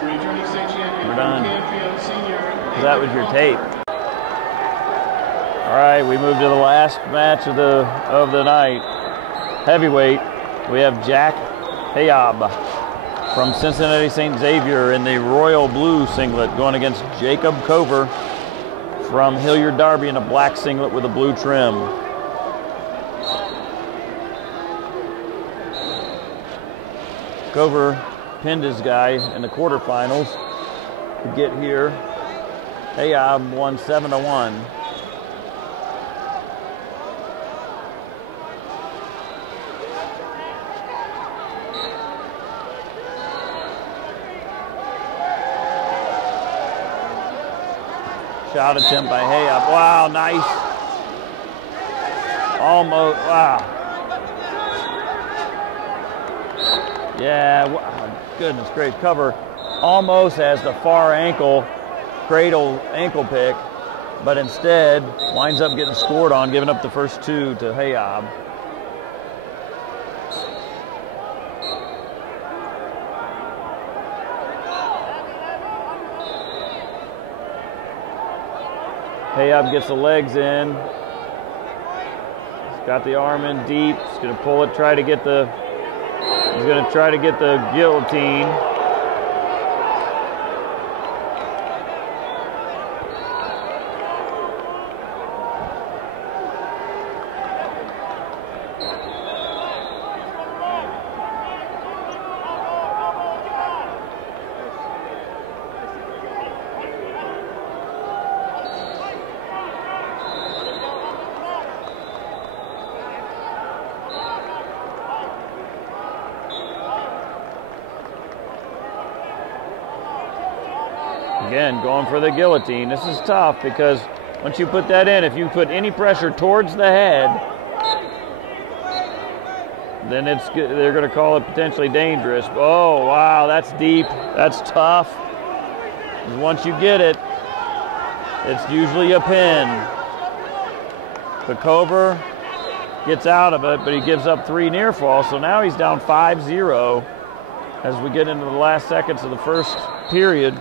Returning state champion. We're done. Canfield Senior. That was your tape. All right, we move to the last match of the night. Heavyweight, we have Jack Hayab from Cincinnati St. Xavier in the royal blue singlet going against Jacob Cover from Hilliard Darby in a black singlet with a blue trim. Cover pinned his guy in the quarterfinals to get here. Hayab won 7-1. Shot attempt by Hayab. Wow, nice. Almost, wow. Yeah, wow, goodness gracious. Cover almost has the far ankle, cradle ankle pick, but instead winds up getting scored on, giving up the first 2 to Hayab. Hayab gets the legs in. He's got the arm in deep. He's going to pull it, try to get the. He's going to try to get the guillotine. Again, going for the guillotine. This is tough because once you put that in, if you put any pressure towards the head, then they're going to call it potentially dangerous. Oh, wow, that's deep. That's tough. Once you get it, it's usually a pin. The Cover gets out of it, but he gives up 3 near falls, so now he's down 5-0 as we get into the last seconds of the first period.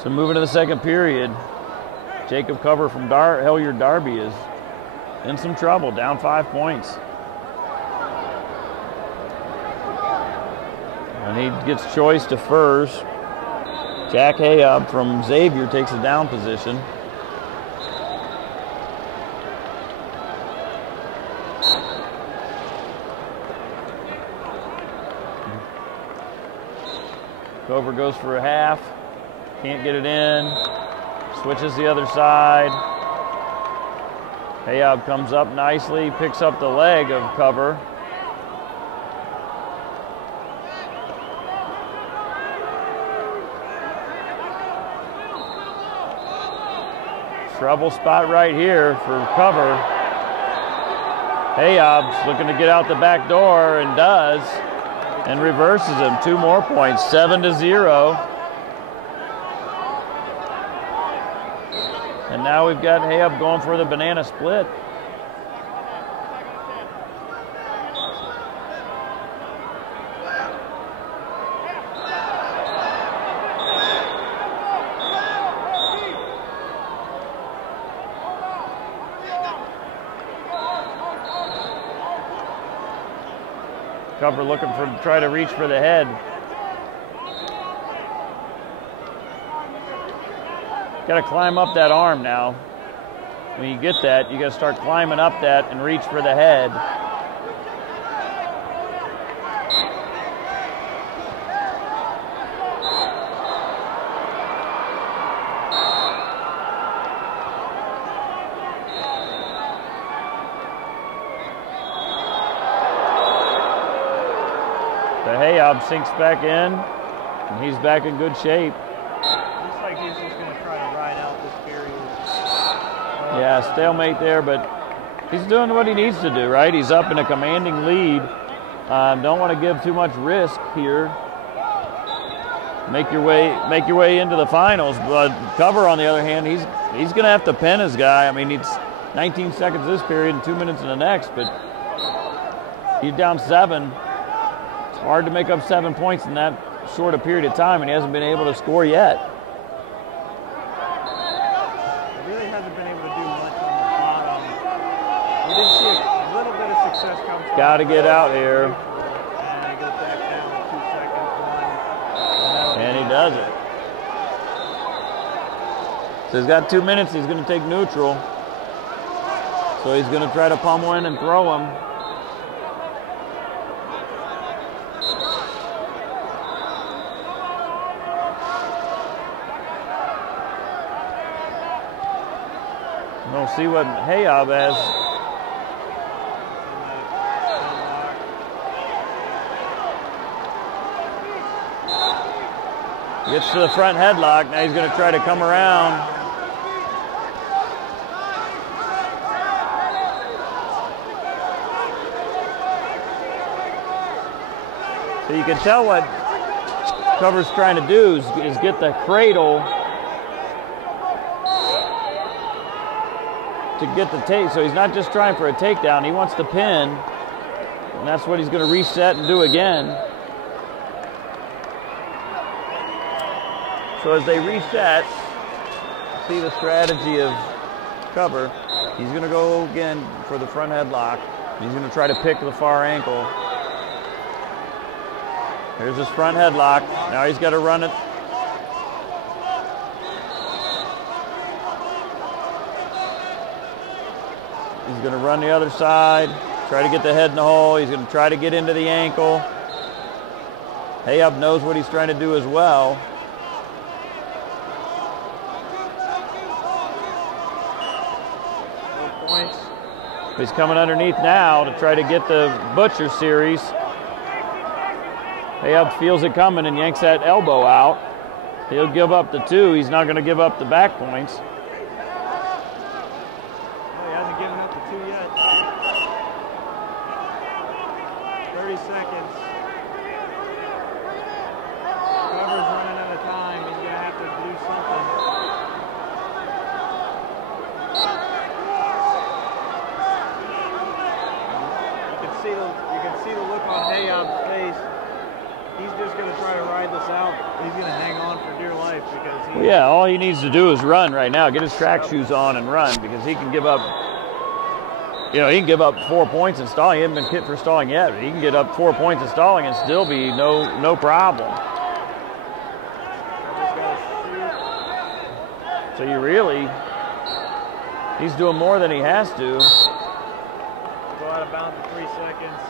So moving to the second period, Jacob Cover from Hilliard Darby is in some trouble, down 5 points. And he gets choice to first. Jack Hayab from Xavier takes a down position. Cover goes for a half. Can't get it in. Switches the other side. Hayab comes up nicely, picks up the leg of Cover. Trouble spot right here for cover. Hayob's looking to get out the back door and does, and reverses him. 2 more points, 7-0. And now we've got Hayob going for the banana split. Cover looking for try to reach for the head. Got to climb up that arm now. When you get that, you got to start climbing up that and reach for the head. Hayob sinks back in, and he's back in good shape. Looks like he's just going to try to ride out this period. Yeah, stalemate there, but he's doing what he needs to do, right? He's up in a commanding lead. Don't want to give too much risk here. Make your way into the finals. But Cover, on the other hand, he's going to have to pin his guy. I mean, it's 19 seconds this period and 2 minutes in the next, but he's down 7. Hard to make up 7 points in that short a period of time, and he hasn't been able to score yet. He really hasn't been able to do much on the bottom. We did see a little bit of success come from. Got to get out here. And he goes back down in 2 seconds. And he does it. So he's got 2 minutes. He's going to take neutral. So he's going to try to pummel in and throw him. We'll see what Hayob has. Gets to the front headlock. Now he's going to try to come around. So you can tell what Cover's trying to do is get the cradle to get the take. So he's not just trying for a takedown, he wants to pin, and that's what he's going to reset and do again. So as they reset, see the strategy of Cover. He's going to go again for the front headlock. He's going to try to pick the far ankle. Here's his front headlock. Now he's got to run it. He's going to run the other side, try to get the head in the hole. He's going to try to get into the ankle. Hayob knows what he's trying to do as well. He's coming underneath now to try to get the Butcher series. Hayob feels it coming and yanks that elbow out. He'll give up the 2. He's not going to give up the back points. He hasn't given up the 2 yet. 30 seconds. Cover's running out of time. He's going to have to do something. You can see the look on Hayob's face. He's just going to try to ride this out. He's going to hang on for dear life because he... Well, yeah, all he needs to do is run right now. Get his track shoes on and run, because he can give up, he can give up 4 points in stalling. He hasn't been hit for stalling yet, but he can get up 4 points in stalling and still be no problem. So he's doing more than he has to. Go out of bounds for 3 seconds.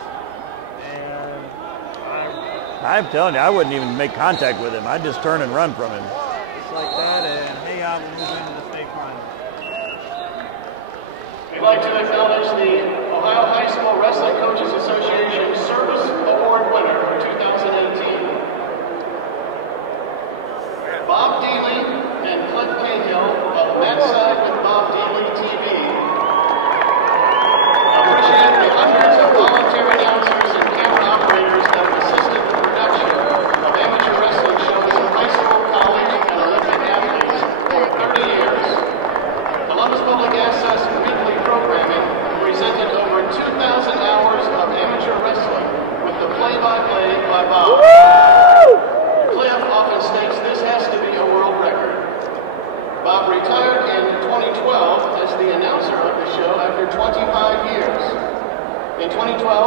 And I'm telling you, I wouldn't even make contact with him. I'd just turn and run from him. Just like that, and Hayob will move into the state final. We'd like to acknowledge the Ohio High School Wrestling Coaches Association Service Award winner for 2018. Bob Dealey and Clint Cahill of MATSIDE with Bob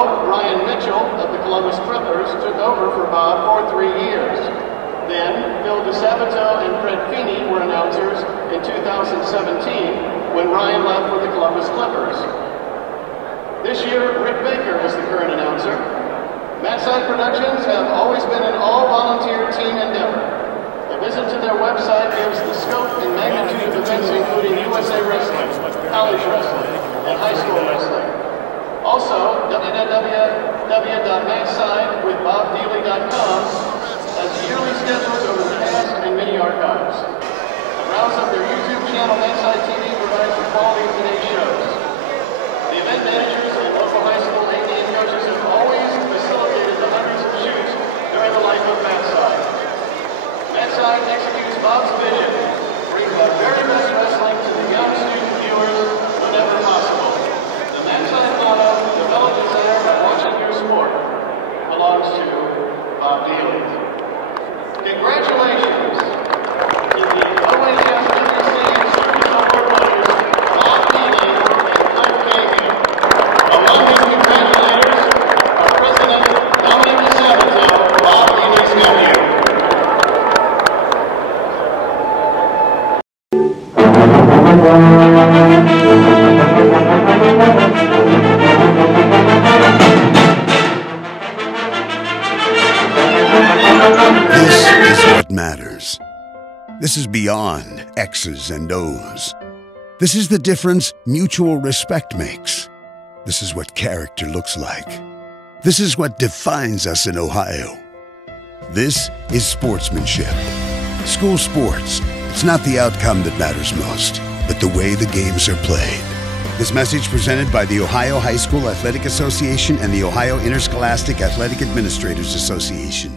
ago, Ryan Mitchell of the Columbus Clippers took over for Bob for 3 years. Then, Phil DeSabato and Fred Feeney were announcers in 2017 when Ryan left for the Columbus Clippers. This year, Rick Baker is the current announcer. MATSIDE Productions have always been an all-volunteer team endeavor. A visit to their website gives the scope and magnitude of events including USA Wrestling, college wrestling, and high school wrestling. Also, www.matsidewithbobdealey.com has yearly schedules over the past and many archives. A browse of their YouTube channel, MATSIDE TV, provides the quality of today's shows. The event managers and local high school AD and coaches have always facilitated the hundreds of shoots during the life of MATSIDE. MATSIDE executes Bob's vision, bring the very best wrestling to the young student viewers whenever possible. The MATSIDE motto, develop desire by watching your sport, belongs to Bob Dealey. Congratulations to the OHS WC and Super Software players, Bob Dealey and Cliff Kagan. Among these congratulators, our president, Dominic DeSabato, Bob Dealey's nephew. This is what matters. This is beyond X's and O's. This is the difference mutual respect makes. This is what character looks like. This is what defines us in Ohio. This is sportsmanship. School sports. It's not the outcome that matters most, but the way the games are played. This message presented by the Ohio High School Athletic Association and the Ohio Interscholastic Athletic Administrators Association.